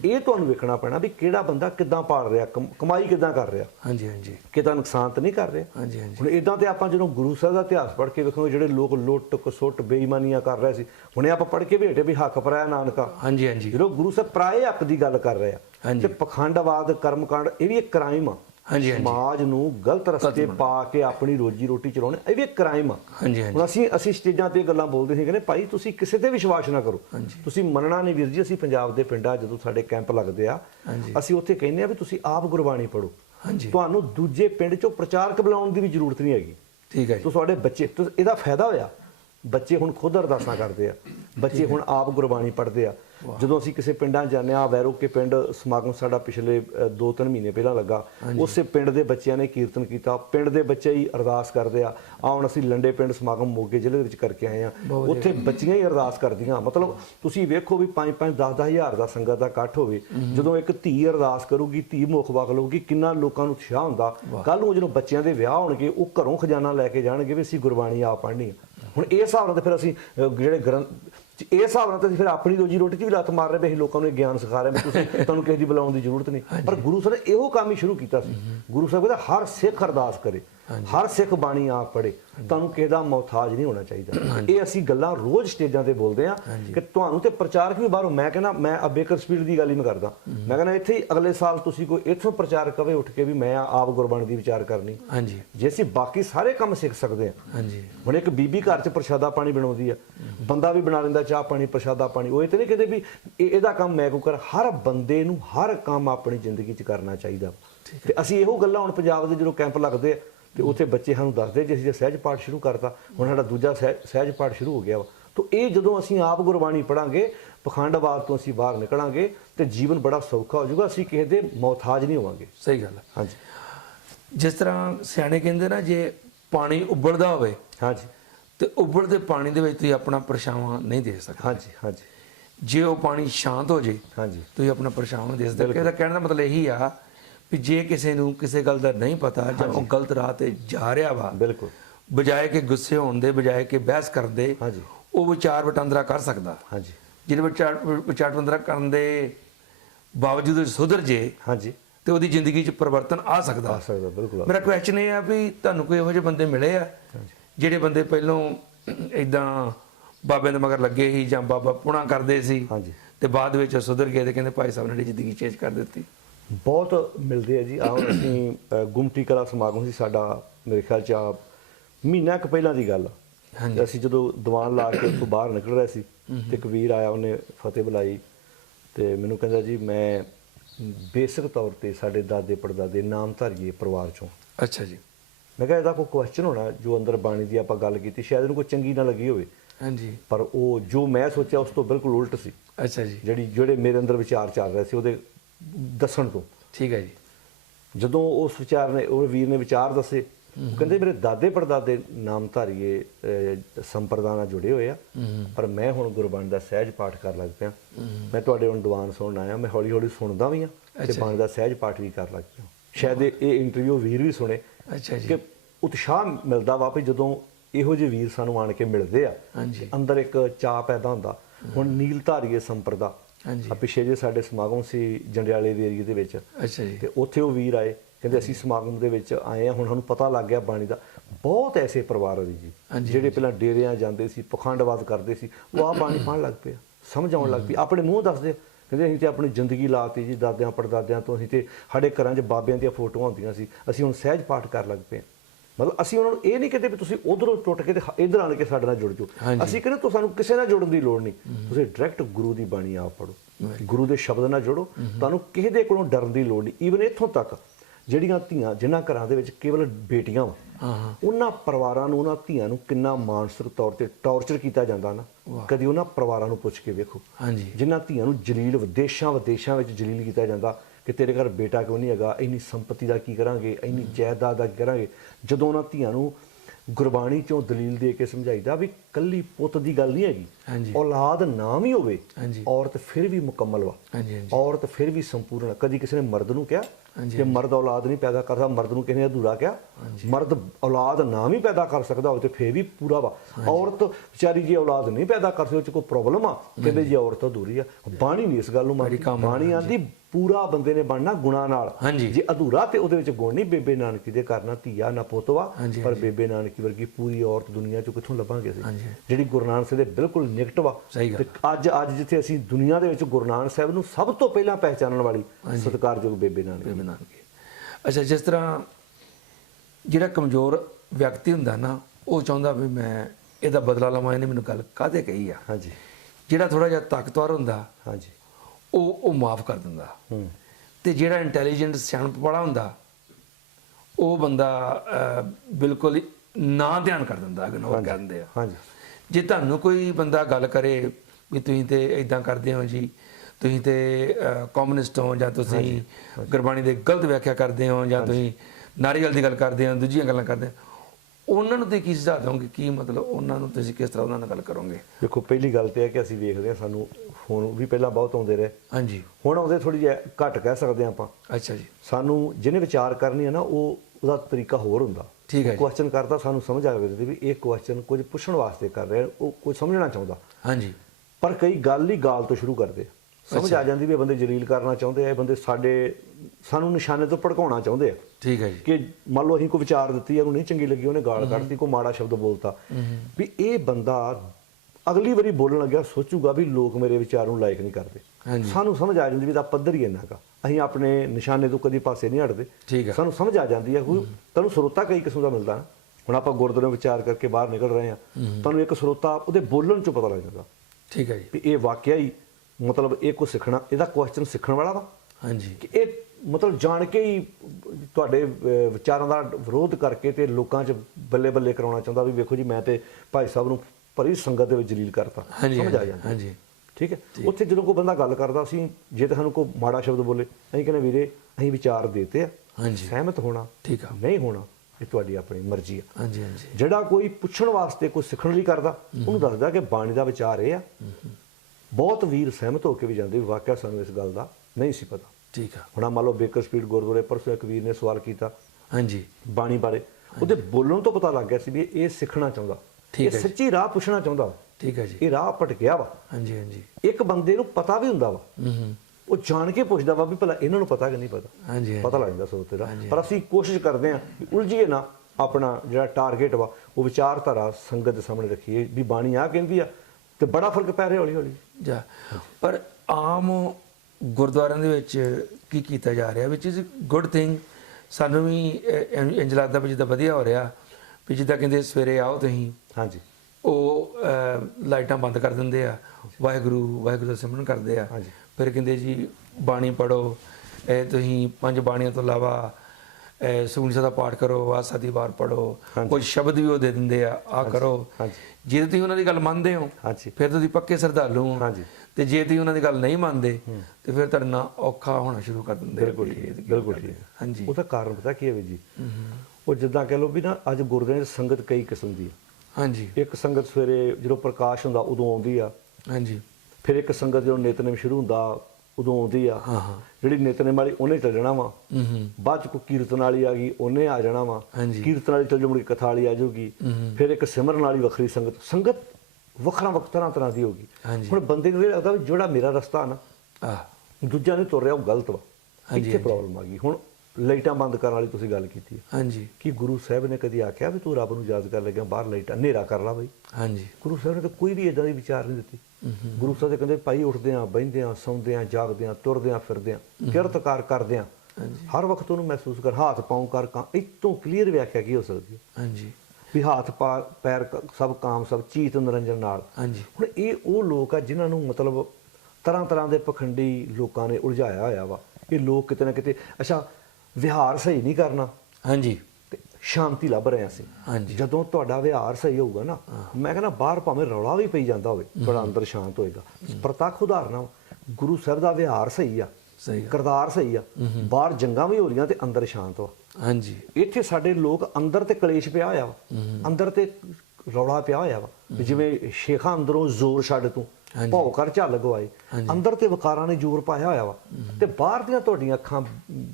ਇਹ ਤੁਹਾਨੂੰ ਵੇਖਣਾ ਪੈਣਾ ਵੀ ਕਿਹੜਾ ਬੰਦਾ ਕਿੱਦਾਂ ਪਾਲ ਰਿਹਾ ਕਮ- ਕਮਾਈ ਕਿੱਦਾਂ ਕਰ ਰਿਹਾ। ਹਾਂਜੀ ਹਾਂਜੀ। ਕਿਦਾਂ ਨੁਕਸਾਨ ਤਾਂ ਨਹੀਂ ਕਰ ਰਿਹਾ। ਹਾਂਜੀ ਹਾਂਜੀ। ਹੁਣ ਇਦਾਂ ਤੇ ਆਪਾਂ ਜਦੋਂ ਗੁਰੂ ਸਾਹਿਬ ਦਾ ਇਤਿਹਾਸ ਪੜ੍ਹ ਕੇ ਵੇਖਾਂਗੇ ਜਿਹੜੇ ਲੋਕ ਲੁੱਟ ਕਸੁੱਟ ਬੇਈਮਾਨੀਆਂ ਕਰ ਰਹੇ ਸੀ ਹੁਣੇ ਆਪਾਂ ਪੜ੍ਹ ਕੇ ਵੀ ਹਟੇ ਵੀ ਹੱਕ ਪਰਾਇਆ ਨਾਨਕਾ। ਹਾਂਜੀ ਹਾਂਜੀ। ਜਦੋਂ ਗੁਰੂ ਸਾਹਿਬ ਪਰਾਏ ਹੱਕ ਦੀ ਗੱਲ ਕਰ ਰਹੇ ਆ। ਤੇ ਪਖੰਡਵਾਦ ਕਰਮਕਾਂਡ ਇਹ ਵੀ ਇੱਕ ਕ੍ਰਾਈਮ ਆ। ਹਾਂਜੀ ਹਾਂਜੀ। ਸਮਾਜ ਨੂੰ ਗਲਤ ਰਸਤੇ ਪਾ ਕੇ ਆਪਣੀ ਰੋਜੀ ਰੋਟੀ ਚਲਾਉਣੇ ਇਹ ਵੀ ਇੱਕ ਕ੍ਰਾਈਮ ਆ। ਹਾਂਜੀ ਹਾਂਜੀ। ਹੁਣ ਅਸੀਂ ਅਸੀਂ ਸਟੇਜਾਂ ਤੇ ਗੱਲਾਂ ਬੋਲਦੇ ਸੀ ਕਹਿੰਦੇ ਭਾਈ ਤੁਸੀਂ ਕਿਸੇ ਤੇ ਵਿਸ਼ਵਾਸ ਨਾ ਕਰੋ। ਤੁਸੀਂ ਮੰਨਣਾ ਨਹੀਂ ਵੀਰ ਜੀ ਅਸੀਂ ਪੰਜਾਬ ਦੇ ਪਿੰਡਾਂ ਜਦੋਂ ਸਾਡੇ ਕੈਂਪ ਲੱਗਦੇ ਆ। ਅਸੀਂ ਉੱਥੇ ਕਹਿੰਦੇ ਆ ਵੀ ਤੁਸੀਂ ਆਪ ਗੁਰਬਾਣੀ ਪੜੋ ਹਾਂਜੀ। ਤੁਹਾਨੂੰ ਦੂਜੇ ਪਿੰਡ ਚੋਂ ਪ੍ਰਚਾਰਕ ਬੁਲਾਉਣ ਦੀ ਵੀ ਜ਼ਰੂਰਤ ਨਹੀਂ ਹੈਗੀ। ਠੀਕ ਹੈ ਜੀ। ਤੋ ਤੁਹਾਡੇ ਬੱਚੇ ਇਹਦਾ ਫਾਇਦਾ ਹੋਇਆ। ਬੱਚੇ ਹੁਣ ਖੁਦ ਅਰਦਾਸਾਂ ਕਰਦੇ ਆ। ਬੱਚੇ ਹੁਣ ਆਪ ਗੁਰਬਾਣੀ ਪੜ੍ਹਦੇ ਆ। ਜਦੋਂ ਅਸੀਂ ਕਿਸੇ ਪਿੰਡਾਂ ਜਾਂਦੇ ਆ ਵੈਰੋ ਕੇ ਪਿੰਡ ਸਮਾਗਮ ਸਾਡਾ ਪਿਛਲੇ 2-3 ਮਹੀਨੇ ਪਹਿਲਾਂ ਲੱਗਾ। ਉਸੇ ਪਿੰਡ ਦੇ ਬੱਚਿਆਂ ਨੇ ਕੀਰਤਨ ਕੀਤਾ। ਪਿੰਡ ਦੇ ਬੱਚੇ ਹੀ ਅਰਦਾਸ ਕਰਦੇ ਆ ਆ ਹੁਣ ਅਸੀਂ ਲੰਡੇ ਪਿੰਡ ਸਮਾਗਮ ਮੋਗੇ ਜ਼ਿਲ੍ਹੇ ਦੇ ਵਿੱਚ ਕਰਕੇ ਆਏ ਆ ਉੱਥੇ ਬੱਚੀਆਂ ਹੀ ਅਰਦਾਸ ਕਰਦੀਆਂ। ਮਤਲਬ ਤੁਸੀਂ ਵੇਖੋ ਵੀ 5-5 10-10 ਹਜ਼ਾਰ ਦਾ ਸੰਗਤ ਦਾ ਇਕੱਠ ਹੋਵੇ ਜਦੋਂ ਇੱਕ ਧੀ ਅਰਦਾਸ ਕਰੂਗੀ ਧੀ ਮੁਖ ਬਖ ਲਊਗੀ ਕਿੰਨਾ ਲੋਕਾਂ ਨੂੰ ਉਤਸ਼ਾਹ ਹੁੰਦਾ। ਕੱਲ ਨੂੰ ਜਦੋਂ ਬੱਚਿਆਂ ਦੇ ਵਿਆਹ ਹੋਣਗੇ ਉਹ ਘਰੋਂ ਖਜ਼ਾਨਾ ਲੈ ਕੇ ਜਾਣਗੇ ਵੀ ਅਸੀਂ ਗੁਰਬਾਣੀ ਆਪ ਪੜ੍ਹਨੀ ਆ। ਹੁਣ ਇਹ ਹਿਸਾਬ ਨਾਲ ਫਿਰ ਅਸੀਂ ਜਿਹੜੇ ਇਹ ਹਿਸਾਬ ਨਾਲ ਤਾਂ ਅਸੀਂ ਫਿਰ ਆਪਣੀ ਰੋਜੀ ਰੋਟੀ 'ਚ ਵੀ ਲੱਤ ਮਾਰ ਰਹੇ ਅਸੀਂ ਲੋਕਾਂ ਨੂੰ ਇਹ ਗਿਆਨ ਸਿਖਾ ਰਹੇ ਵੀ ਤੁਸੀਂ ਤੁਹਾਨੂੰ ਕਿਸੇ ਦੀ ਬੁਲਾਉਣ ਦੀ ਜ਼ਰੂਰਤ ਨਹੀਂ। ਪਰ ਗੁਰੂ ਸਾਹਿਬ ਨੇ ਇਹੋ ਕੰਮ ਹੀ ਸ਼ੁਰੂ ਕੀਤਾ ਸੀ। ਗੁਰੂ ਸਾਹਿਬ ਕਹਿੰਦਾ ਹਰ ਸਿੱਖ ਅਰਦਾਸ ਕਰੇ। ਹਰ ਸਿੱਖ ਬਾਣੀ ਆਪ ਪੜੇ ਤੁਹਾਨੂੰ ਕਿਸੇ ਦਾ ਮੁਹਤਾਜ ਨਹੀਂ ਹੋਣਾ ਚਾਹੀਦਾ। ਇਹ ਅਸੀਂ ਗੱਲਾਂ ਰੋਜ਼ ਸਟੇਜਾਂ ਤੇ ਬੋਲਦੇ ਆ ਕਿ ਤੁਹਾਨੂੰ ਤੇ ਪ੍ਰਚਾਰਕ ਵੀ ਬਾਹਰੋਂ ਮੈਂ ਕਹਿੰਦਾ ਮੈਂ ਅਬੇਕਰ ਸਪੀਡ ਦੀ ਗੱਲ ਹੀ ਮੈਂ ਕਰਦਾ। ਮੈਂ ਕਹਿੰਦਾ ਇੱਥੇ ਹੀ ਅਗਲੇ ਸਾਲ ਤੁਸੀਂ ਕੋਈ ਇੱਥੋਂ ਪ੍ਰਚਾਰਕ ਕਵੇ ਉੱਠ ਕੇ ਵੀ ਮੈਂ ਆਪ ਗੁਰਬਾਣੀ ਦੀ ਵਿਚਾਰ ਕਰਨੀ। ਹਾਂਜੀ। ਜੇ ਅਸੀਂ ਬਾਕੀ ਸਾਰੇ ਕੰਮ ਸਿੱਖ ਸਕਦੇ ਆ ਹਾਂਜੀ। ਹੁਣ ਇੱਕ ਬੀਬੀ ਘਰ 'ਚ ਪ੍ਰਸ਼ਾਦਾ ਪਾਣੀ ਬਣਾਉਂਦੀ ਆ। ਬੰਦਾ ਵੀ ਬਣਾ ਲੈਂਦਾ ਚਾਹ ਪਾਣੀ ਪ੍ਰਸ਼ਾਦਾ ਪਾਣੀ। ਉਹ ਇਹ ਤੇ ਨਹੀਂ ਕਹਿੰਦੇ ਵੀ ਇਹ- ਇਹਦਾ ਕੰਮ ਮੈਂ ਕੋ ਕਰ? ਹਰ ਬੰਦੇ ਨੂੰ ਹਰ ਕੰਮ ਆਪਣੀ ਜ਼ਿੰਦਗੀ 'ਚ ਕਰਨਾ ਚਾਹੀਦਾ। ਤੇ ਅਸੀਂ ਇਹੋ ਗੱਲਾਂ ਹੁਣ ਪੰਜਾਬ ਦੇ ਜਦੋਂ ਕੈਂਪ ਲੱਗਦੇ ਆ ਤੇ ਉੱਥੇ ਬੱਚੇ ਸਾਨੂੰ ਦੱਸਦੇ ਜੇ ਅਸੀਂ ਜੇ ਸਹਿਜ ਪਾਠ ਸ਼ੁਰੂ ਕਰਤਾ ਹੁਣ ਸਾਡਾ ਦੂਜਾ ਸਹਿ- ਸਹਿਜ ਪਾਠ ਸ਼ੁਰੂ ਹੋ ਗਿਆ ਵਾ। ਤਾਂ ਇਹ ਜਦੋਂ ਅਸੀਂ ਆਪ ਗੁਰਬਾਣੀ ਪੜਾਂਗੇ ਪਖੰਡਵਾਦ ਤੋਂ ਅਸੀਂ ਬਾਹਰ ਨਿਕਲਾਂਗੇ ਤੇ ਜੀਵਨ ਬੜਾ ਸੌਖਾ ਹੋ ਜਾਊਗਾ ਅਸੀਂ ਕਿਸੇ ਦੇ ਮੌਤਾਜ ਨਹੀਂ ਹੋਵਾਂਗੇ। ਸਹੀ ਗੱਲ ਹੈ। ਹਾਂਜੀ। ਜਿਸ ਤਰ੍ਹਾਂ ਸਿਆਣੇ ਕਹਿੰਦੇ ਨਾ ਜੇ ਪਾਣੀ ਉਬਲਦਾ ਹੋਵੇ ਹਾਂਜੀ। ਤੇ ਉਬਲਦੇ ਪਾਣੀ ਦੇ ਵਿੱਚ ਤੁਸੀਂ ਆਪਣਾ ਪਰਛਾਵਾਂ ਨਹੀਂ ਦੇ ਸਕਦੇ। ਹਾਂਜੀ ਹਾਂਜੀ। ਜੇ ਉਹ ਪਾਣੀ ਸ਼ਾਂਤ ਹੋ ਜੇ ਹਾਂਜੀ। ਤੁਸੀਂ ਆਪਣਾ ਪਰੇਸ਼ਾਨ ਦੇ ਸਕਦੇ ਇਹਦਾ ਕਹਿਣ ਦਾ ਮਤਲਬ ਇਹੀ ਆ ਵੀ ਜੇ ਕਿਸੇ ਨੂੰ ਕਿਸੇ ਗੱਲ ਦਾ ਨਹੀਂ ਪਤਾ ਜਾਂ ਉਹ ਗਲਤ ਰਾਹ ਤੇ ਜਾ ਰਿਹਾ ਵਾ ਬਿਲਕੁਲ। ਬਜਾਏ ਕਿ ਗੁੱਸੇ ਹੋਣ ਦੇ ਬਜਾਏ ਕਿ ਬਹਿਸ ਕਰਨ ਦੇ ਹਾਂਜੀ। ਉਹ ਵਿਚਾਰ ਵਟਾਂਦਰਾ ਕਰ ਸਕਦਾ। ਹਾਂਜੀ। ਜਿਹਦੇ ਵਿਚਾਰ ਵਿਚਾਰ ਵਟਾਂਦਰਾ ਕਰਨ ਦੇ ਬਾਵਜੂਦ ਸੁਧਰ ਜੇ ਹਾਂਜੀ। ਤੇ ਉਹਦੀ ਜ਼ਿੰਦਗੀ 'ਚ ਪਰਿਵਰਤਨ ਆ ਆ ਸਕਦਾ ਸਕਦਾ ਬਿਲਕੁਲ ਮੇਰਾ ਕੁਐਸਚਨ ਇਹ ਆ ਵੀ ਤੁਹਾਨੂੰ ਕੋਈ ਇਹੋ ਜਿਹੇ ਬੰਦੇ ਮਿਲੇ ਆ ਜਿਹੜੇ ਬੰਦੇ ਪਹਿਲੋਂ ਇਦਾਂ ਬਾਬੇ ਦੇ ਮਗਰ ਲੱਗੇ ਸੀ ਜਾਂ ਬਾਬਾ ਪੁਣਾ ਕਰਦੇ ਸੀ ਹਾਂਜੀ। ਤੇ ਬਾਅਦ ਵਿੱਚ ਸੁਧਰ ਗਏ ਤੇ ਕਹਿੰਦੇ ਭਾਈ ਸਾਹਿਬ ਨੇ ਜ਼ਿੰਦਗੀ ਚੇਂਜ ਕਰ ਦਿੱਤੀ। ਬਹੁਤ ਮਿਲਦੇ ਆ ਜੀ। ਆਹ ਹੁਣ ਅਸੀਂ ਅ, ਗੁੰਮਟੀ ਕਲਾ ਸਮਾਗਮ ਸੀ ਸਾਡਾ ਮੇਰੇ ਖਿਆਲ ਚ ਆ ਮਹੀਨਾ ਕੁ ਪਹਿਲਾਂ ਦੀ ਗੱਲ ਆ। ਹਾਂਜੀ। ਅਸੀਂ ਜਦੋਂ ਦੀਵਾਨ ਲਾ ਕੇ ਉੱਥੋਂ ਬਾਹਰ ਨਿਕਲ ਰਹੇ ਸੀ ਤੇ ਇੱਕ ਵੀਰ ਆਇਆ ਉਹਨੇ ਫਤਿਹ ਬੁਲਾਈ ਤੇ ਮੈਨੂੰ ਕਹਿੰਦਾ ਜੀ ਮੈਂ ਬੇਸਿਕ ਤੌਰ ਤੇ ਸਾਡੇ ਦਾਦੇ ਪੜਦਾਦੇ ਨਾਮ ਧਾਰੀਏ ਪਰਿਵਾਰ ਚੋਂ। ਅੱਛਾ ਜੀ। ਮੈਂ ਕਿਹਾ ਇਹਦਾ ਕੋਈ ਕੁਐਸਚਨ ਹੋਣਾ ਜੋ ਅੰਦਰ ਬਾਣੀ ਦੀ ਆਪਾਂ ਗੱਲ ਕੀਤੀ ਸ਼ਾਇਦ ਇਹਨੂੰ ਕੋਈ ਚੰਗੀ ਨਾ ਲੱਗੀ ਹੋਵੇ। ਹਾਂਜੀ। ਪਰ ਉਹ ਜੋ ਮੈਂ ਸੋਚਿਆ ਉਸ ਤੋਂ ਬਿਲਕੁਲ ਉਲਟ ਸੀ। ਅੱਛਾ ਜੀ। ਜਿਹੜੀ ਜਿਹੜੇ ਮੇਰੇ ਅੰਦਰ ਵਿਚਾਰ ਚੱਲ ਰਹੇ ਸੀ ਉਹਦੇ ਦੱਸਣ ਤੋਂ। ਠੀਕ ਹੈ ਜੀ। ਜਦੋਂ ਉਸ ਵਿਚਾਰ ਨੇ ਉਹ ਵੀਰ ਨੇ ਵਿਚਾਰ ਦੱਸੇ ਉਹ ਕਹਿੰਦੇ ਮੇਰੇ ਦਾਦੇ ਪੜਦਾਦੇ ਨਾਮ ਧਾਰੀਏ ਅਹ, ਸੰਪਰਦਾ ਨਾਲ ਜੁੜੇ ਹੋਏ ਆ। ਪਰ ਮੈਂ ਹੁਣ ਗੁਰਬਾਣੀ ਦਾ ਸਹਿਜ ਪਾਠ ਕਰਨ ਲੱਗ ਪਿਆ। ਮੈਂ ਤੁਹਾਡੇ ਹੁਣ ਦੀਵਾਨ ਸੁਣਨ ਆਇਆ ਮੈਂ ਹੌਲੀ ਹੌਲੀ ਸੁਣਦਾ ਵੀ ਆ ਤੇ ਬਾਣੀ ਦਾ ਸਹਿਜ ਪਾਠ ਵੀ ਕਰਨ ਲੱਗ ਪਿਆ। ਸ਼ਾਇਦ ਇਹ ਇੰਟਰਵਿਊ ਵੀਰ ਵੀ ਸੁਣੇ ਅੱਛਾ ਜੀ। ਕਿ ਉਤਸ਼ਾਹ ਮਿਲਦਾ ਵਾ ਵੀ ਜਦੋਂ ਇਹੋ ਜਿਹੇ ਵੀਰ ਸਾਨੂੰ ਆਣ ਕੇ ਮਿਲਦੇ ਆ ਅੰਦਰ ਇੱਕ ਚਾਹ ਪੈਦਾ ਹੁੰਦਾ। ਹੁਣ ਨੀਲ ਧਾਰੀਏ ਸੰਪਰਦਾ ਆ ਪਿਛੇ ਜੇ ਸਾਡੇ ਸਮਾਗਮ ਸੀ ਜੰਡਿਆਲੇ ਦੇ ਏਰੀਏ ਦੇ ਵਿੱਚ ਅੱਛਾ ਜੀ। ਤੇ ਉੱਥੇ ਉਹ ਵੀਰ ਆਏ ਕਹਿੰਦੇ ਅਸੀਂ ਸਮਾਗਮ ਦੇ ਵਿੱਚ ਆਏ ਆ ਹੁਣ ਸਾਨੂੰ ਪਤਾ ਲੱਗ ਗਿਆ ਬਾਣੀ ਦਾ। ਬਹੁਤ ਐਸੇ ਪਰਿਵਾਰ ਆ ਜੀ ਜਿਹੜੇ ਪਹਿਲਾਂ ਡੇਰਿਆਂ ਜਾਂਦੇ ਸੀ ਪਖੰਡਵਾਦ ਕਰਦੇ ਸੀ ਉਹ ਆ ਬਾਣੀ ਪੜ੍ਹਨ ਲੱਗ ਪਏ ਆ, ਸਮਝ ਆਉਣ ਲੱਗ ਪਈ ਆਪਣੇ ਮੂੰਹ ਦੱਸਦੇ ਕਹਿੰਦੇ ਅਸੀਂ ਤੇ ਆਪਣੀ ਜ਼ਿੰਦਗੀ ਲਾਤੀ ਜੀ ਦਾਦਿਆਂ ਪੜਦਾਦਿਆਂ ਤੋਂ ਅਸੀਂ ਤੇ ਸਾਡੇ ਘਰਾਂ 'ਚ ਬਾਬਿਆਂ ਦੀਆਂ ਫੋਟੋਆਂ ਹੁੰਦੀਆਂ ਸੀ ਅਸੀਂ ਹੁਣ ਸਹਿਜ ਪਾਠ ਕਰਨ ਲੱਗ ਪਏ। ਮਤਲਬ ਅਸੀਂ ਉਹਨਾਂ ਨੂੰ ਇਹ ਨਹੀਂ ਕਹਿੰਦੇ ਵੀ ਤੁਸੀਂ ਉਧਰੋਂ ਟੁੱਟ ਕੇ ਤੇ ਇੱਧਰ ਆਣ ਕੇ ਸਾਡੇ ਨਾਲ ਜੁੜ ਜਾਓ। ਅਸੀਂ ਕਹਿੰਦੇ ਤੁਹਾਨੂੰ ਕਿਸੇ ਨਾਲ ਜੁੜਨ ਦੀ ਲੋੜ ਨਹੀਂ। ਤੁਸੀਂ ਡਾਇਰੈਕਟ ਗੁਰੂ ਦੀ ਬਾਣੀ ਆਪ ਪੜੋ ਗੁਰੂ ਦੇ ਸ਼ਬਦ ਨਾਲ ਜੁੜੋ। ਤੁਹਾਨੂੰ ਕਿਸੇ ਦੇ ਕੋਲੋਂ ਡਰਨ ਦੀ ਲੋੜ ਨਹੀਂ। ਈਵਨ ਇੱਥੋਂ ਤੱਕ ਜਿਹੜੀਆਂ ਧੀਆਂ ਜਿਨ੍ਹਾਂ ਘਰਾਂ ਦੇ ਵਿੱਚ ਕੇਵਲ ਬੇਟੀਆਂ ਉਹਨਾਂ ਪਰਿਵਾਰਾਂ ਨੂੰ ਉਹਨਾਂ ਧੀਆਂ ਨੂੰ ਕਿੰਨਾ ਮਾਨਸਿਕ ਤੌਰ ਤੇ ਟੌਰਚਰ ਕੀਤਾ ਜਾਂਦਾ ਨਾ ਕਦੀ ਉਹਨਾਂ ਪਰਿਵਾਰਾਂ ਨੂੰ ਪੁੱਛ ਕੇ ਵੇਖੋ। ਹਾਂਜੀ। ਜਿਨ੍ਹਾਂ ਧੀਆਂ ਨੂੰ ਜਲੀਲ ਵਿਦੇਸ਼ਾਂ ਵਿਦੇਸ਼ਾਂ ਵਿੱਚ ਜਲੀਲ ਕੀਤਾ ਜਾਂਦਾ ਕਿ ਤੇਰੇ ਘਰ ਬੇਟਾ ਕਿਉਂ ਨਹੀਂ ਹੈਗਾ? ਇੰਨੀ ਸੰਪਤੀ ਦਾ ਕੀ ਕਰਾਂਗੇ? ਇੰਨੀ ਜਾਇਦਾਦ ਦਾ ਕੀ ਕਰਾਂਗੇ? ਜਦੋਂ ਉਹਨਾਂ ਧੀਆਂ ਨੂੰ ਗੁਰਬਾਣੀ ਚੋਂ ਦਲੀਲ ਦੇ ਕੇ ਸਮਝਾਈਦਾ ਵੀ ਕੱਲੀ ਪੁੱਤ ਦੀ ਗੱਲ ਨਹੀਂ ਹੈਗੀ। ਔਲਾਦ ਨਾ ਵੀ ਹੋਵੇ ਔਰਤ ਫਿਰ ਵੀ ਮੁਕੰਮਲ ਵਾ। ਔਰਤ ਫਿਰ ਵੀ ਸੰਪੂਰਨ। ਕਦੀ ਕਿਸੇ ਨੇ ਮਰਦ ਨੂੰ ਕਿਹਾ ਕਿ ਮਰਦ ਔਲਾਦ ਨਹੀਂ ਪੈਦਾ ਕਰਦਾ ਮਰਦ ਨੂੰ ਕਿਸੇ ਨੇ ਅਧੂਰਾ ਕਿਹਾ ਮਰਦ ਔਲਾਦ ਨਾ ਵੀ ਪੈਦਾ ਕਰ ਸਕਦਾ ਹੋਵੇ ਤੇ ਫੇਰ ਵੀ ਪੂਰਾ ਵਾ। ਔਰਤ ਵਿਚਾਰੀ ਜੇ ਔਲਾਦ ਨਹੀਂ ਪੈਦਾ ਕਰ ਸਕਦੀ ਉਹ ਚ ਕੋਈ ਪ੍ਰੋਬਲਮ ਆ। ਕਹਿੰਦੇ ਜੇ ਔਰਤ ਅਧੂਰੀ ਆ। ਬਾਣੀ ਨਹੀਂ ਇਸ ਗੱਲ ਨੂੰ ਮੰਨਦੀ। ਕੰਮ ਬਾਣੀ ਆਂਦੀ ਪੂਰਾ ਬੰਦੇ ਨੇ ਬਣਨਾ ਗੁਣਾ ਨਾਲ। ਜੇ ਅਧੂਰਾ ਤੇ ਉਹਦੇ ਵਿੱਚ ਗੁਣ ਨਹੀਂ ਬੇਬੇ ਨਾਨਕੀ ਦੇ ਘਰ ਨਾ ਧੀਆ ਨਾ ਪੁੱਤ ਵਾ ਹਾਂਜੀ, ਪਰ ਬੇਬੇ ਨਾਨਕੀ ਵਰਗੀ ਪੂਰੀ ਔਰਤ ਦੁਨੀਆ ਚ ਕਿੱਥੋਂ ਲੱਭਾਂਗੇ ਅਸੀਂ। ਜਿਹੜੀ ਗੁਰੂ ਨਾਨਕ ਸਾਹਿਬ ਦੇ ਬਿਲਕੁਲ ਨਿਕਟ ਵਾ। ਸਹੀ ਗੱਲ। ਤੇ ਅੱਜ ਅੱਜ ਜਿੱਥੇ ਅਸੀਂ ਦੁਨੀਆ ਦੇ ਵਿੱਚ ਗੁਰੂ ਨਾਨਕ ਸਾਹਿਬ ਨੂੰ ਸਭ ਤੋਂ ਪਹਿਲਾਂ ਪਹਿਚਾਨਣ ਵਾਲੀ ਸਤਿਕਾਰਯੋਗ ਬੇਬੇ ਨਾਨਕ। ਬੇਬੇ ਨਾਨਕੀ। ਅੱਛਾ ਜਿਸ ਤਰ੍ਹਾਂ ਜਿਹੜਾ ਕਮਜ਼ੋਰ ਵਿਅਕਤੀ ਹੁੰਦਾ ਨਾ ਉਹ ਚਾਹੁੰਦਾ ਵੀ ਮੈਂ ਇਹਦਾ ਬਦਲਾ ਲਵਾਂ ਇਹਨੇ ਮੈਨੂੰ ਗੱਲ ਕਾਹਦੇ ਕਹੀ ਆ? ਹਾਂਜੀ। ਜਿਹੜਾ ਥੋੜਾ ਜਿਹਾ ਤਾਕਤਵਰ ਹੁੰਦਾ ਹਾਂਜੀ। ਉਹ ਉਹ ਮਾਫ ਕਰ ਦਿੰਦਾ। ਹੂੰ। ਤੇ ਜਿਹੜਾ ਇੰਟੈਲੀਜੈਂਟ ਸਿਆਣਪ ਵਾਲਾ ਹੁੰਦਾ ਉਹ ਬੰਦਾ ਬਿਲਕੁਲ ਨਾ ਧਿਆਨ ਕਰ ਦਿੰਦਾ ਇਗਨੋਰ ਕਰ ਦਿੰਦੇ ਆ। ਹਾਂਜੀ। ਜੇ ਤੁਹਾਨੂੰ ਕੋਈ ਬੰਦਾ ਗੱਲ ਕਰੇ ਵੀ ਤੁਸੀਂ ਤੇ ਇਦਾਂ ਕਰਦੇ ਹੋ ਜੀ ਤੁਸੀਂ ਤੇ ਕਮਿਊਨਿਸਟ ਹੋ ਜਾਂ ਤੁਸੀਂ ਗੁਰਬਾਣੀ ਦੇ ਗਲਤ ਵਿਆਖਿਆ ਕਰਦੇ ਹੋ ਜਾਂ ਤੁਸੀਂ ਨਾਰੀਅਲ ਦੀ ਗੱਲ ਕਰਦੇ ਹੋ ਦੂਜੀਆਂ ਗੱਲਾਂ ਕਰਦੇ ਹੋ ਉਹਨਾਂ ਨੂੰ ਤੇ ਕੀ ਸੁਝਾਅ ਦੋਗੇ ਕੀ ਮਤਲਬ ਉਹਨਾਂ ਨੂੰ ਤੁਸੀਂ ਕਿਸ ਤਰ੍ਹਾਂ ਉਹਨਾਂ ਨਾਲ ਗੱਲ ਕਰੋਗੇ? ਦੇਖੋ ਪਹਿਲੀ ਗੱਲ ਤੇ ਹੈ ਕਿ ਅਸੀਂ ਵੇਖਦੇ ਹਾਂ ਸਾਨੂੰ ਫੋਨ ਵੀ ਪਹਿਲਾਂ ਬਹੁਤ ਆਉਂਦੇ ਰਹੇ। ਹਾਂਜੀ। ਹੁਣ ਆਉਂਦੇ ਥੋੜੀ ਜਿਹੀ ਘੱਟ ਕਹਿ ਸਕਦੇ ਆਪਾਂ। ਅੱਛਾ ਜੀ। ਸਾਨੂੰ ਜਿਹਨੇ ਵਿਚਾਰ ਕਰਨੀ ਹੈ ਨਾ ਉਹ ਉਹਦਾ ਤਰੀਕਾ ਹੋਰ ਹੁੰਦਾ। ਠੀਕ ਹੈ। ਕੁਐਸਚਨ ਕਰਦਾ ਸਾਨੂੰ ਸਮਝ ਆ ਜਾਂਦੀ ਵੀ ਇਹ ਕੁਐਸਚਨ ਕੁਝ ਪੁੱਛਣ ਵਾਸਤੇ ਕਰ ਰਿਹਾ ਉਹ ਕੁਝ ਸਮਝਣਾ ਚਾਹੁੰਦਾ। ਹਾਂਜੀ। ਪਰ ਕਈ ਗੱਲ ਹੀ ਗਾਲ ਤੋਂ ਸ਼ੁਰੂ ਕਰਦੇ। ਸਮਝ ਆ ਜਾਂਦੀ ਵੀ ਇਹ ਬੰਦੇ ਜਲੀਲ ਕਰਨਾ ਚਾਹੁੰਦੇ ਆ ਇਹ ਬੰਦੇ ਸਾਡੇ ਸਾਨੂੰ ਨਿਸ਼ਾਨੇ ਤੋਂ ਭੜਕਾਉਣਾ ਚਾਹੁੰਦੇ ਆ। ਠੀਕ ਹੈ ਜੀ। ਕਿ ਮੰਨ ਲਓ ਅਸੀਂ ਕੋਈ ਵਿਚਾਰ ਦਿੱਤੀ ਉਹਨੂੰ ਨਹੀਂ ਚੰਗੀ ਲੱਗੀ ਉਹਨੇ ਗਾਲ ਕੱਢਤੀ ਕੋਈ ਮਾੜਾ ਸ਼ਬਦ ਬੋਲਤਾ। ਵੀ ਇਹ ਬੰਦਾ ਅਗਲੀ ਵਾਰੀ ਬੋਲਣ ਲੱਗਿਆ ਸੋਚੂਗਾ ਵੀ ਲੋਕ ਮੇਰੇ ਵਿਚਾਰ ਨੂੰ ਲਾਇਕ ਨਹੀਂ ਕਰਦੇ। ਸਾਨੂੰ ਸਮਝ ਆ ਜਾਂਦੀ ਵੀ ਦਾ ਪੱਧਰ ਹੀ ਇੰਨਾ ਕਾ ਅਸੀਂ ਆਪਣੇ ਨਿਸ਼ਾਨੇ ਤੋਂ ਕਦੀ ਪਾਸੇ ਨਹੀਂ ਹਟਦੇ। ਸਾਨੂੰ ਸਮਝ ਆ ਜਾਂਦੀ ਹੈ ਕੋਈ ਤੁਹਾਨੂੰ ਸਰੋਤਾ ਕਈ ਕਿਸਮ ਦਾ ਮਿਲਦਾ ਨਾ। ਹੁਣ ਆਪਾਂ ਗੁਰਦੁਆਰੇ ਵਿਚਾਰ ਕਰਕੇ ਬਾਹਰ ਨਿਕਲ ਰਹੇ ਹਾਂ। ਤੁਹਾਨੂੰ ਇੱਕ ਸਰੋਤਾ ਉਹਦੇ ਬੋਲਣ ਚੋਂ ਪਤਾ ਲੱਗ ਜਾਂਦਾ। ਠੀਕ ਹੈ ਜੀ। ਵੀ ਇਹ ਵਾਕਿਆ ਹੀ ਮਤਲਬ ਇਹ ਕੁਝ ਸਿੱਖਣਾ ਇਹਦਾ ਕੁਐਸਚਨ ਸਿੱਖਣ ਵਾਲਾ ਵਾ। ਹਾਂਜੀ। ਕਿ ਇਹ ਮਤਲਬ ਜਾਣ ਕੇ ਹੀ ਤੁਹਾਡੇ ਵਿਚਾਰਾਂ ਦਾ ਵਿਰੋਧ ਕਰਕੇ ਤੇ ਲੋਕਾਂ 'ਚ ਬੱਲੇ ਬੱਲੇ ਕਰਾਉਣਾ ਚਾਹੁੰਦਾ ਵੀ ਵੇਖੋ ਜੀ ਮੈਂ ਤੇ ਭਾਈ ਸਾਹਿਬ ਨੂੰ ਭਰੀ ਸੰਗਤ ਦੇ ਵਿੱਚ ਜਲੀਲ ਕਰਤਾ। ਸਮਝ ਆ ਜਾਂਦਾ ਹਾਂਜੀ। ਠੀਕ ਹੈ? ਉੱਥੇ ਜਦੋਂ ਕੋਈ ਬੰਦਾ ਗੱਲ ਕਰਦਾ ਅਸੀਂ ਜੇ ਤਾਂ ਸਾਨੂੰ ਕੋਈ ਮਾੜਾ ਸ਼ਬਦ ਬੋਲੇ ਅਸੀਂ ਕਹਿੰਦੇ ਵੀਰੇ ਅਸੀਂ ਵਿਚਾਰ ਦੇਤੇ ਆ। ਹਾਂਜੀ। ਸਹਿਮਤ ਹੋਣਾ ਠੀਕ ਆ। ਨਹੀਂ ਹੋਣਾ ਇਹ ਤੁਹਾਡੀ ਆਪਣੀ ਮਰਜ਼ੀ ਆ। ਹਾਂਜੀ ਹਾਂਜੀ। ਜਿਹੜਾ ਕੋਈ ਪੁੱਛਣ ਵਾਸਤੇ ਕੋਈ ਸਿੱਖਣ ਲਈ ਕਰਦਾ ਉਹਨੂੰ ਦੱਸਦਾ ਕਿ ਬਾਣੀ ਦਾ ਵਿਚਾਰ ਇਹ ਆ। ਬਹੁਤ ਵੀਰ ਸਹਿਮਤ ਹੋ ਕੇ ਵੀ ਜਾਂਦੇ ਵਾਕਿਆ ਸਾਨੂੰ ਇਸ ਗੱਲ ਦਾ ਨਹੀਂ ਸੀ ਪਤਾ। ਠੀਕ ਆ। ਹੁਣ ਮੰਨ ਲਓ ਬੇਕਰ ਸਪੀਡ ਗੁਰਦੁਆਰੇ ਪਰਸੋਂ ਇੱਕ ਵੀਰ ਨੇ ਸਵਾਲ ਕੀਤਾ ਹਾਂਜੀ। ਬਾਣੀ ਬਾਰੇ। ਉਹਦੇ ਬੋਲਣ ਤੋਂ ਪਤਾ ਲੱਗ ਗਿਆ ਸੀ ਵੀ ਇਹ ਸਿੱਖਣਾ ਚਾਹੁੰਦਾ। ਠੀਕ ਹੈ। ਸੱਚੀ ਰਾਹ ਪੁੱਛਣਾ ਚਾਹੁੰਦਾ ਠੀਕ ਹੈ ਜੀ। ਇਹ ਰਾਹ ਭਟਕਿਆ ਵਾ। ਹਾਂਜੀ ਹਾਂਜੀ। ਇੱਕ ਬੰਦੇ ਨੂੰ ਪਤਾ ਵੀ ਹੁੰਦਾ ਵਾ। ਹੂੰ ਹੂੰ। ਉਹ ਜਾਣ ਕੇ ਪੁੱਛਦਾ ਵਾ ਵੀ ਭਲਾ ਇਹਨਾਂ ਨੂੰ ਪਤਾ ਕਿ ਨਹੀਂ ਪਤਾ। ਹਾਂਜੀ ਪਤਾ ਲੱਗ ਜਾਂਦਾ ਤੇਰਾ ਹਾਂਜੀ। ਪਰ ਅਸੀਂ ਕੋਸ਼ਿਸ਼ ਕਰਦੇ ਵੀ ਉਲਝੀਏ ਨਾ ਆਪਣਾ ਜਿਹੜਾ ਟਾਰਗੇਟ ਵਾ ਉਹ ਵਿਚਾਰਧਾਰਾ ਸੰਗਤ ਦੇ ਸਾਹਮਣੇ ਰੱਖੀਏ ਵੀ ਬਾਣੀ ਆ ਕਹਿੰਦੀ ਆ ਤੇ ਬੜਾ ਫ਼ਰਕ ਪੈ ਰਿਹਾ ਹੌਲੀ ਹੌਲੀ ਜਾ। ਪਰ ਆਮ ਗੁਰਦੁਆਰਿਆਂ ਦੇ ਵਿੱਚ ਕੀ ਕੀਤਾ ਜਾ ਰਿਹਾ? ਵਿਚ ਇਜ਼ ਗੁੱਡ ਥਿੰਗ ਸਾਨੂੰ ਵੀ ਇੰਜ ਲੱਗਦਾ ਵੀ ਜਿੱਦਾਂ ਵਧੀਆ ਹੋ ਰਿਹਾ। ਵੀ ਜਿੱਦਾਂ ਕਹਿੰਦੇ ਸਵੇਰੇ ਆਓ ਤੁਸੀਂ ਹਾਂਜੀ ਉਹ ਲਾਈਟਾਂ ਬੰਦ ਕਰ ਦਿੰਦੇ ਆ ਵਾਹਿਗੁਰੂ ਵਾਹਿਗੁਰੂ ਦਾ ਸਿਮਰਨ ਕਰਦੇ ਆ ਹਾਂਜੀ। ਫਿਰ ਕਹਿੰਦੇ ਜੀ ਬਾਣੀ ਪੜੋ ਇਹ ਤੁਸੀਂ ਪੰਜ ਬਾਣੀਆਂ ਤੋਂ ਇਲਾਵਾ ਇਹ ਸੁਖਮਨੀ ਸਾਹਿਬ ਦਾ ਪਾਠ ਕਰੋ ਆਸਾ ਦੀ ਵਾਰ ਪੜੋ। ਕੁਝ ਸ਼ਬਦ ਵੀ ਉਹ ਦੇ ਦਿੰਦੇ ਆ ਆ ਕਰੋ ਹਾਂਜੀ। ਜੇ ਤੁਸੀਂ ਉਹਨਾਂ ਦੀ ਗੱਲ ਮੰਨਦੇ ਹੋ ਹਾਂਜੀ ਫਿਰ ਤੁਸੀਂ ਪੱਕੇ ਸਰਦਾਲੂ ਹੋ ਹਾਂਜੀ। ਤੇ ਜੇ ਤੁਸੀਂ ਉਹਨਾਂ ਦੀ ਗੱਲ ਨਹੀਂ ਮੰਨਦੇ ਤੇ ਫਿਰ ਤੁਹਾਡੇ ਔਖਾ ਹੋਣਾ ਸ਼ੁਰੂ ਕਰ ਦਿੰਦੇ ਬਿਲਕੁਲ ਬਿਲਕੁਲ। ਹਾਂਜੀ ਉਹਦਾ ਕਾਰਨ ਪਤਾ ਕੀ ਹੈ ਵੀ ਜੀ ਉਹ ਜਿੱਦਾਂ ਕਹਿ ਲਓ ਵੀ ਨਾ ਅੱਜ ਗੁਰਦੁਆਰੇ ਸੰਗਤ ਕਈ ਕਿਸਮ ਦੀ ਹੈ ਹਾਂਜੀ। ਇੱਕ ਸੰਗਤ ਸਵੇਰੇ ਜਦੋਂ ਪ੍ਰਕਾਸ਼ ਹੁੰਦਾ ਉਦੋਂ ਆਉਂਦੀ ਆ। ਹਾਂਜੀ। ਫਿਰ ਇੱਕ ਸੰਗਤ ਜਦੋਂ ਨਿਤਨੇਮ ਸ਼ੁਰੂ ਹੁੰਦਾ ਉਦੋਂ ਆਉਂਦੀ ਆ। ਹਾਂ ਹਾਂ। ਜਿਹੜੀ ਨਿਤਨੇਮ ਵਾਲੀ ਉਹਨੇ ਚੱਲ ਜਾਣਾ ਵਾ। ਹੂੰ ਹੂੰ। ਬਾਅਦ ਚ ਕੋਈ ਕੀਰਤਨ ਵਾਲੀ ਆ ਗਈ ਉਹਨੇ ਆ ਜਾਣਾ ਵਾ। ਕੀਰਤਨ ਵਾਲੀ ਚੱਲ ਜੂਗੀ ਕਥਾ ਵਾਲੀ ਆ ਜਾਊਗੀ। ਫਿਰ ਇੱਕ ਸਿਮਰਨ ਵਾਲੀ ਵੱਖਰੀ ਸੰਗਤ ਸੰਗਤ ਵੱਖਰਾ ਵੱਖ ਤਰ੍ਹਾਂ ਤਰ੍ਹਾਂ ਦੀ ਹੋਗੀ। ਹੁਣ ਬੰਦੇ ਨੂੰ ਇਹ ਲੱਗਦਾ ਵੀ ਜਿਹੜਾ ਮੇਰਾ ਰਸਤਾ ਨਾ ਆ ਦੂਜਾ ਨੇ ਤੁਰ ਰਿਹਾ ਉਹ ਗਲਤ ਵਾ। ਇੱਥੇ। ਪ੍ਰੋਬਲਮ ਆ ਗਈ। ਹੁਣ ਲਾਈਟਾਂ ਬੰਦ ਕਰਨ ਵਾਲੀ ਤੁਸੀਂ ਗੱਲ ਕੀਤੀ ਹੈ। ਹਾਂਜੀ। ਕਿ ਗੁਰੂ ਸਾਹਿਬ ਨੇ ਕਦੀ ਆਖਿਆ ਵੀ ਤੂੰ ਰੱਬ ਨੂੰ ਯਾਦ ਕਰ ਲੱਗਿਆ ਬਾਹਰ ਲਾਈਟਾਂ ਹਨੇਰਾ ਕਰ ਲਾ ਬਈ। ਹਾਂਜੀ। ਗੁਰੂ ਸਾਹਿਬ ਨੇ ਤਾਂ ਕੋਈ ਵੀ ਇਦਾਂ ਦੀ ਵਿਚਾਰ ਨਹੀਂ ਦਿੱਤੀ। ਗੁਰੂ ਸਾਹਿਬ ਕਹਿੰਦੇ ਭਾਈ ਉੱਠਦੇ ਆਂ ਬਹਿੰਦੇ ਆਂ ਸੌਂਦੇ ਆਂ ਜਾਗਦੇ ਆਂ ਤੁਰਦੇ ਆਂ ਫਿਰਦੇ ਆਂ ਕਿਰਤਕਾਰ ਕਰਦੇ ਆਂ ਹਾਂਜੀ। ਹਰ ਵਕਤ ਉਹਨੂੰ ਮਹਿਸੂਸ ਕਰ ਹੱਥ ਪਾਉਂ ਕਰ ਕਾਂ ਇਤੋਂ ਕਲੀਅਰ ਵਿਆਖਿਆ ਕੀ ਹੋ ਸਕਦੀ ਹੈ? ਹਾਂਜੀ। ਵੀ ਹੱਥ ਪਾ ਪੈਰ ਸਭ ਕਾਮ ਸਭ ਚੀਤ ਨਿਰੰਜਨ ਨਾਲ। ਹਾਂਜੀ। ਹੁਣ ਇਹ ਉਹ ਲੋਕ ਆ ਜਿਨ੍ਹਾਂ ਨੂੰ ਮਤਲਬ ਤਰ੍ਹਾਂ ਤਰ੍ਹਾਂ ਦੇ ਪਖੰਡੀ ਲੋਕਾਂ ਨੇ ਉਲਝਾਇਆ ਹੋਇਆ ਵਾ। ਇਹ ਲੋਕ ਕਿਤੇ ਨਾ ਕਿਤੇ ਅੱਛਾ ਵਿਹਾਰ ਸਹੀ ਨਹੀਂ ਕਰਨਾ। ਹਾਂਜੀ। ਤੇ ਸ਼ਾਂਤੀ ਲੱਭ ਰਹੇ ਅਸੀਂ। ਹਾਂਜੀ। ਜਦੋਂ ਤੁਹਾਡਾ ਵਿਹਾਰ ਸਹੀ ਹੋਊਗਾ ਨਾ ਮੈਂ ਕਹਿੰਦਾ ਬਾਹਰ ਭਾਵੇਂ ਰੌਲਾ ਵੀ ਪਈ ਜਾਂਦਾ ਹੋਵੇ ਤੁਹਾਡਾ ਅੰਦਰ ਸ਼ਾਂਤ ਹੋਏਗਾ। ਪ੍ਰਤੱਖ ਉਦਾਹਰਨਾਂ। ਗੁਰੂ ਸਾਹਿਬ ਦਾ ਵਿਹਾਰ ਸਹੀ ਆ ਸਹੀ। ਕਰਤਾਰ ਸਹੀ ਆ ਬਾਹਰ ਜੰਗਾਂ ਵੀ ਹੋ ਰਹੀਆਂ ਤੇ ਅੰਦਰ ਸ਼ਾਂਤ ਵਾ। ਹਾਂਜੀ। ਇੱਥੇ ਸਾਡੇ ਲੋਕ ਅੰਦਰ ਤੇ ਕਲੇਸ਼ ਪਿਆ ਹੋਇਆ ਵਾ ਅੰਦਰ ਤੇ ਰੌਲਾ ਪਿਆ ਹੋਇਆ ਵਾ। ਜਿਵੇਂ ਸ਼ੇਖਾਂ ਅੰਦਰੋਂ ਜ਼ੋਰ ਛੱਡ ਤੂੰ। ਭੌ ਕਰ ਝੱਲ ਗਵਾਏ। ਅੰਦਰ ਤੇ ਵਿਕਾਰਾਂ ਨੇ ਜ਼ੋਰ ਪਾਇਆ ਹੋਇਆ ਵਾ। ਤੇ ਬਾਹਰ ਦੀਆਂ ਤੁਹਾਡੀਆਂ ਅੱਖਾਂ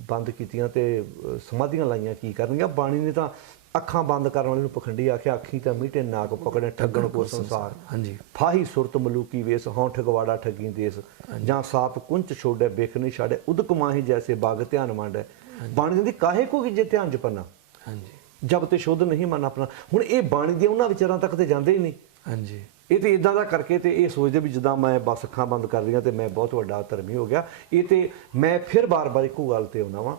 ਬੰਦ ਕੀਤੀਆਂ ਤੇ ਸਮਾਧੀਆਂ ਲਾਈਆਂ ਕੀ ਕਰਨਗੀਆਂ? ਬਾਣੀ ਨੇ ਤਾਂ ਅੱਖਾਂ ਬੰਦ ਕਰਨ ਵਾਲੇ ਨੂੰ ਪਖੰਡੀ ਆਖਿਆ ਅੱਖੀ ਤਾਂ ਮੀਟੇ ਨਾਕ ਪਕੜੇ ਠੱਗਣ ਕੋ ਸੰਸਾਰ। ਹਾਂਜੀ। ਫਾਹੀ ਸੁਰਤ ਮਲੂਕੀ ਵੇਸ ਹਉ ਠਗਵਾੜਾ ਠੱਗੀ ਦੇਸ। ਜਾਂ ਸਾਪ ਕੁੰਚ ਛੋੜੇ ਬੇਖ ਨਹੀਂ ਛਾੜੇ ਉਦਕ ਮਾਹੀ ਜੈਸੇ ਬਾਗ ਧਿਆਨ ਮੰਡੈ। ਬਾਣੀ ਕਹਿੰਦੀ ਕਾਹੇ ਕੋ ਜੇ ਧਿਆਨ ਚ ਪੰਨਾ? ਹਾਂਜੀ। ਜਬ ਤੇ ਸ਼ੁੱਧ ਨਹੀਂ ਮੰਨ ਆਪਣਾ। ਹੁਣ ਇਹ ਬਾਣੀ ਦੇ ਉਹਨਾਂ ਵਿਚਾਰਾਂ ਤੱਕ ਤੇ ਜਾਂਦੇ ਹੀ ਨਹੀਂ। ਹਾਂਜੀ। ਇਹ ਤੇ ਇਦਾਂ ਦਾ ਕਰਕੇ ਤੇ ਇਹ ਸੋਚਦੇ ਵੀ ਜਿੱਦਾਂ ਮੈਂ ਬਸ ਅੱਖਾਂ ਬੰਦ ਕਰ ਲਈਆਂ ਤੇ ਮੈਂ ਬਹੁਤ ਵੱਡਾ ਧਰਮੀ ਹੋ ਗਿਆ। ਇਹ ਤੇ ਮੈਂ ਫਿਰ ਬਾਰ-ਬਾਰ ਇੱਕੋ ਗੱਲ ਤੇ ਆਉਣਾ ਵਾਂ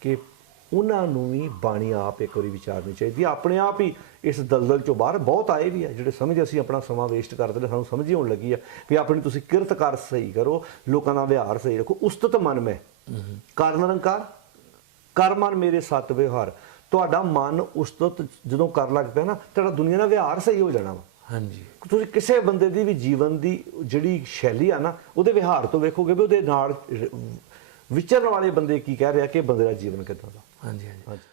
ਕਿ ਉਹਨਾਂ ਨੂੰ ਵੀ ਬਾਣੀ ਆਪ ਇੱਕ ਵਾਰੀ ਵਿਚਾਰਨੀ ਚਾਹੀਦੀ ਹੈ। ਆਪਣੇ ਆਪ ਹੀ ਇਸ ਦਲਦਲ ਚੋਂ ਬਾਹਰ ਬਹੁਤ ਆਏ ਵੀ ਆ, ਜਿਹੜੇ ਸਮਝਦੇ ਅਸੀਂ ਆਪਣਾ ਸਮਾਂ ਵੇਸਟ ਕਰਦੇ ਨੇ ਸਾਨੂੰ ਸਮਝ ਹੀ ਆਉਣ ਲੱਗੀ ਆ ਵੀ ਆਪਣੀ ਤੁਸੀਂ ਕਿਰਤ ਕਰ ਸਹੀ ਕਰੋ, ਲੋਕਾਂ ਦਾ ਵਿਹਾਰ ਸਹੀ ਰੱਖੋ, ਉਸਤਤ ਮਨ ਮੈਂ। ਕਰ ਨਿਰੰਕਾਰ ਕਰ ਮਨ ਮੇਰੇ ਸਤ ਵਿਵਹਾਰ ਤੁਹਾਡਾ ਮਨ ਉਸਤਤ ਜਦੋਂ ਕਰ ਲੱਗ ਪਿਆ ਨਾ, ਤੁਹਾਡਾ ਦੁਨੀਆ ਦਾ ਵਿਹਾਰ ਸਹੀ ਹੋ ਜਾਣਾ ਵਾ। ਹਾਂਜੀ। ਤੁਸੀਂ ਕਿਸੇ ਬੰਦੇ ਦੀ ਵੀ ਜੀਵਨ ਦੀ ਜਿਹੜੀ ਸ਼ੈਲੀ ਆ ਨਾ ਉਹਦੇ ਵਿਹਾਰ ਤੋਂ ਵੇਖੋਗੇ ਵੀ ਉਹਦੇ ਨਾਲ ਵਿਚਰਨ ਵਾਲੇ ਬੰਦੇ ਕੀ ਕਹਿ ਰਿਹਾ ਕਿ ਬੰਦੇ ਦਾ ਜੀਵਨ ਕਿੱਦਾਂ ਦਾ। ਹਾਂਜੀ। ਹਾਂਜੀ।